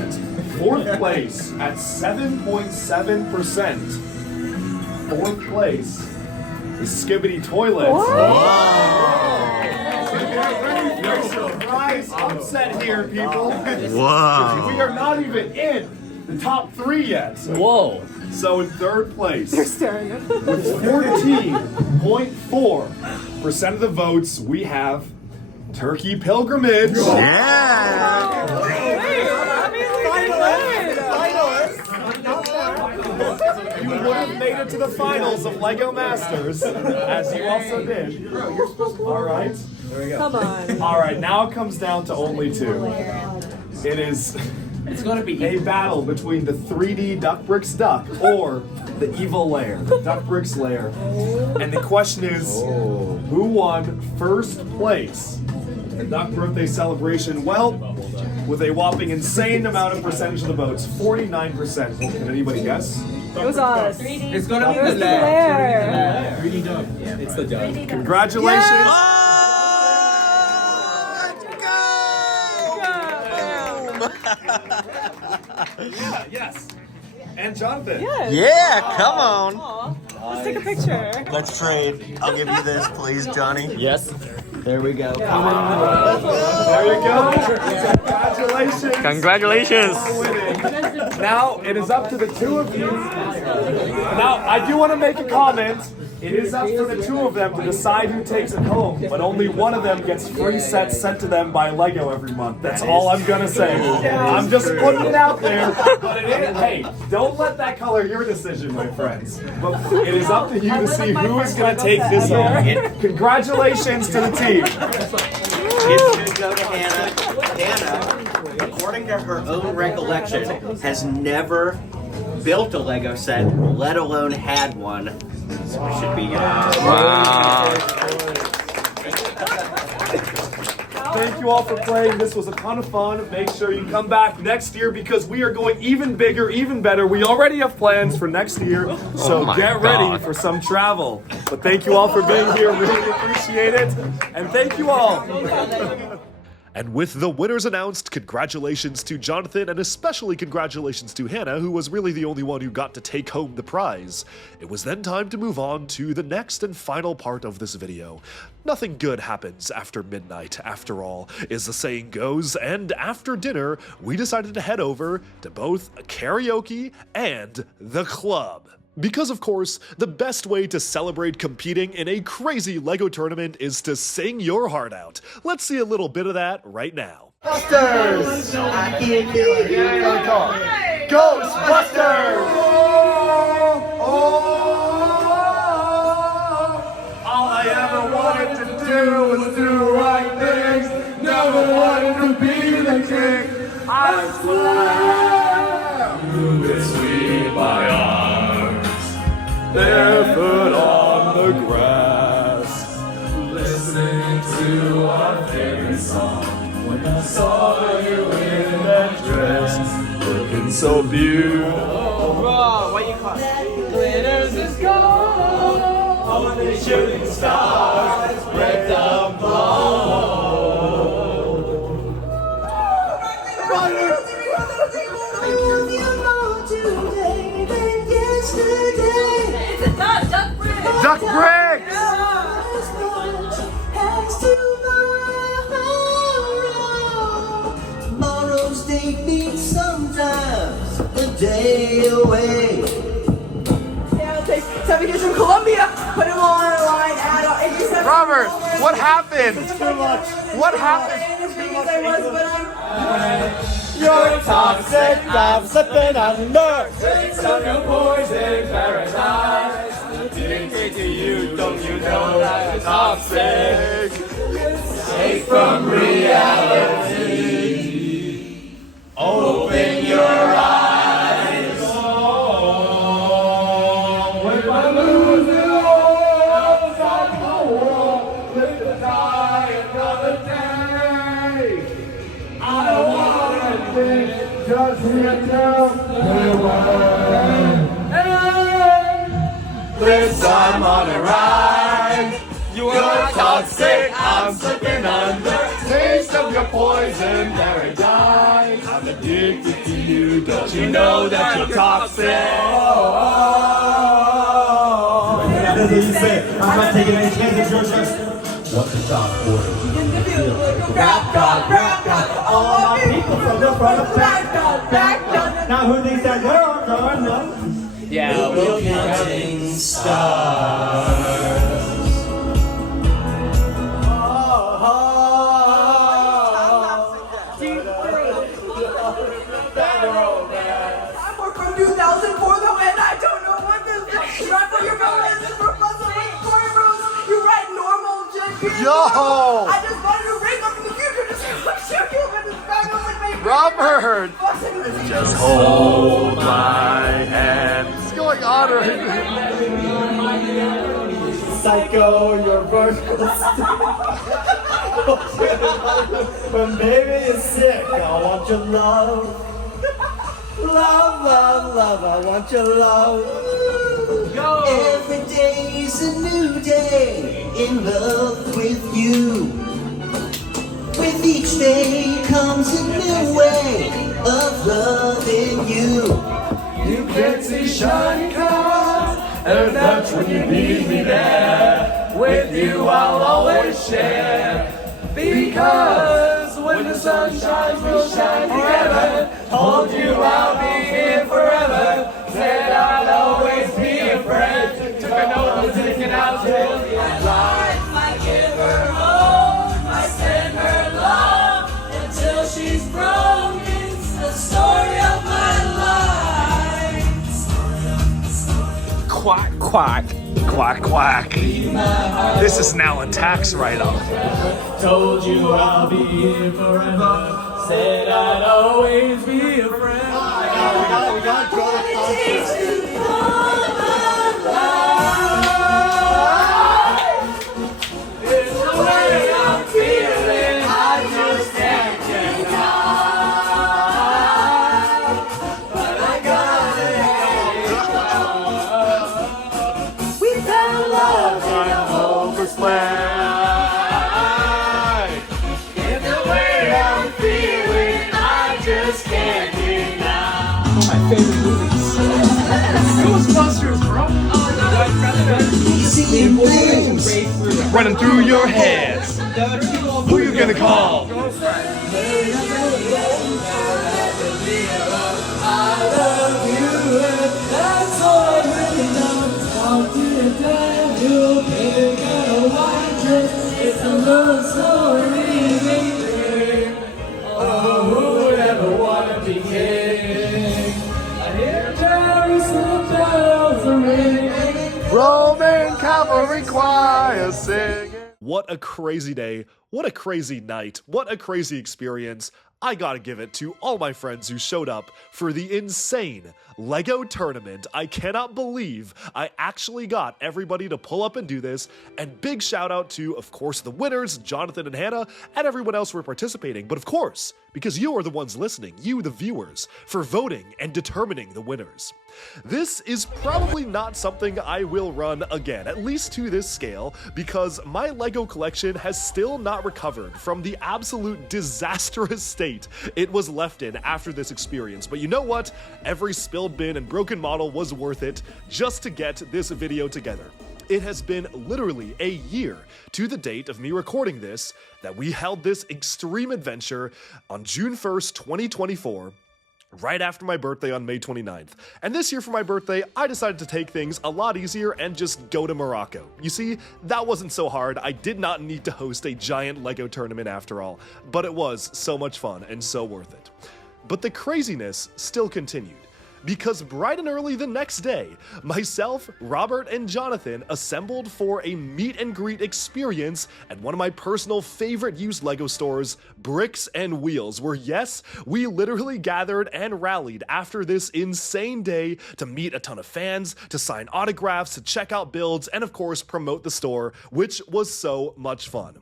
fourth place at 7.7%. Fourth place is Skibbity Toilets. No surprise upset here, people. Wow. We are not even in the top 3 yet. Whoa. So in third place, They're staring at us. with 14.4% of the votes, we have Turkey Pilgrimage. You would have made it to the finals of Lego Masters, as you also did. All right. There we go. Come on. All right, now it comes down to only 2. It is... It's going to be a battle between the 3D DuckBricks duck or the evil lair, the DuckBricks lair. And the question is, who won first place in the Duck Birthday Celebration? Well, with a whopping insane amount of percentage of the votes, 49%. Can anybody guess? It was us. It's gonna be It was the the lair. lair. 3D duck. Yeah, it's the duck. Congratulations. Yeah, yes. And Jonathan. Yes. Yeah, come on. Aw. Let's take a picture. Let's trade. I'll give you this, please, Johnny. Yes. There we go. There you go. Congratulations. Congratulations. Now it is up to the 2 of you. Now I do want to make a comment. It is up for the 2 of them to decide who takes it home, but only one of them gets free sets sent to them by Lego every month. That's all I'm gonna say. I'm just putting it out there. But it is, hey, don't let that color your decision, my friends. But it is up to you to see who is gonna take this home. Congratulations to the team. It's going to go to Hannah. Hannah, according to her own recollection, has never built a Lego set, let alone had one. So it should be Thank you all for playing. This was a ton of fun. Make sure you come back next year because we are going even bigger, even better. We already have plans for next year, so get ready for some travel. But thank you all for being here. Really appreciate it. And thank you all. And with the winners announced, congratulations to Jonathan, and especially congratulations to Hannah, who was really the only one who got to take home the prize. It was then time to move on to the next and final part of this video. Nothing good happens after midnight, after all, as the saying goes, and after dinner, we decided to head over to both karaoke and the club. Because, of course, the best way to celebrate competing in a crazy LEGO tournament is to sing your heart out. Let's see a little bit of that right now. Ghostbusters! Ghostbusters! All I ever wanted to do was do the right things. Never wanted to be the king. I swear. It's sweet my arms, barefoot on the grass, listening to our favorite song. When I saw you in that dress, looking so beautiful. Bro, what you call it? Glitters is gold, all the shooting stars break the mold. DuckBricks! Tomorrow's day means sometimes a day away. Yeah, I'll take 7 kids from Colombia, put them all on a line, add on 87. Robert, what happened? What happened? You're toxic, I'm slipping under. It's your poison paradise. Addicted to you, don't you know that you're toxic? Escape from reality. Open your eyes. When I lose it all, I go live to die another day. I don't want anything, just here now. This time on a ride. You're toxic, I'm slipping under. Taste of your poison paradise. I'm addicted to you, don't you know that you're toxic? That's what you say. I'm not taking any chances, you're just what the top order. Rap God, all my people from the front of back God. Now who thinks that they're going up? Yeah, we'll be counting stars. I work from 2004 though, and I don't know what this is. Right for your bonus, you write normal just Yo! I just wanted to ring up in the future to show you, but it's back up with me. Robert! Just hold my hand. What's going on right now? Psycho, your verse when baby is sick, I want your love. Love, love, love, I want your love. Every day is a new day in love with you. With each day comes a new way of loving you. You can see shiny cars, and that's when you need me there. With you I'll always share. Because when the sun shines, we'll shine together. Told you I'll be here forever. Said I'll always be a friend. Took an oath of taking out till the end. I give her hope, I send her love until she's broken. It's the story of my life. Quack, quack, quack, quack. This is now a tax write-off. Told you I'll be here forever. Said I'd always be a friend. We got to draw the It's the way I'm feeling, I just can't deny. But I got it. We found love in a hopeless plan. In the way I'm feeling, I just can't deny. One of my favorite movies. Ghostbusters, bro. Easy things running through your head. Who you gonna call? I love you, that's all I really know. Talk to your dad, you'll get a white dress. It's a love story. Oh, who would ever want to be king? I hear Jerusalem bells are ringing. Roman cavalry choir singing. What a crazy day. What a crazy night. What a crazy experience. I gotta give it to all my friends who showed up for the insane LEGO tournament. I cannot believe I actually got everybody to pull up and do this, and big shout out to, of course, the winners, Jonathan and Hannah, and everyone else who were participating, but of course, because you are the ones listening, you the viewers, for voting and determining the winners. This is probably not something I will run again, at least to this scale, because my LEGO collection has still not recovered from the absolute disastrous state it was left in after this experience. But you know what? Every spilled bin and broken model was worth it just to get this video together. It has been literally a year to the date of me recording this that we held this extreme adventure on June 1st, 2024, right after my birthday on May 29th. And this year for my birthday, I decided to take things a lot easier and just go to Morocco. You see, that wasn't so hard. I did not need to host a giant LEGO tournament after all, but it was so much fun and so worth it. But the craziness still continued, because bright and early the next day, myself, Robert, and Jonathan assembled for a meet and greet experience at one of my personal favorite used LEGO stores, Bricks and Wheels, where yes, we literally gathered and rallied after this insane day to meet a ton of fans, to sign autographs, to check out builds, and of course promote the store, which was so much fun.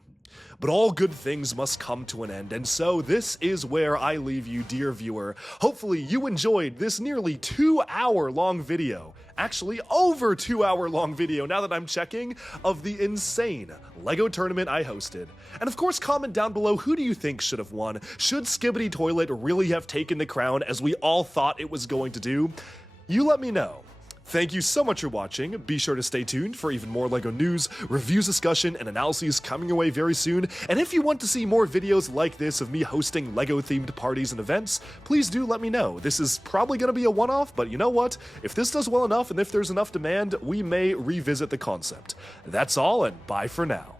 But all good things must come to an end, and so this is where I leave you, dear viewer. Hopefully you enjoyed this nearly 2-hour-long video, actually over 2-hour-long video now that I'm checking, of the insane LEGO tournament I hosted. And of course, comment down below, who do you think should have won? Should Skibidi Toilet really have taken the crown as we all thought it was going to do? You let me know. Thank you so much for watching. Be sure to stay tuned for even more LEGO news, reviews, discussion, and analyses coming your way very soon. And if you want to see more videos like this of me hosting LEGO-themed parties and events, please do let me know. This is probably going to be a one-off, but you know what? If this does well enough and if there's enough demand, we may revisit the concept. That's all, and bye for now.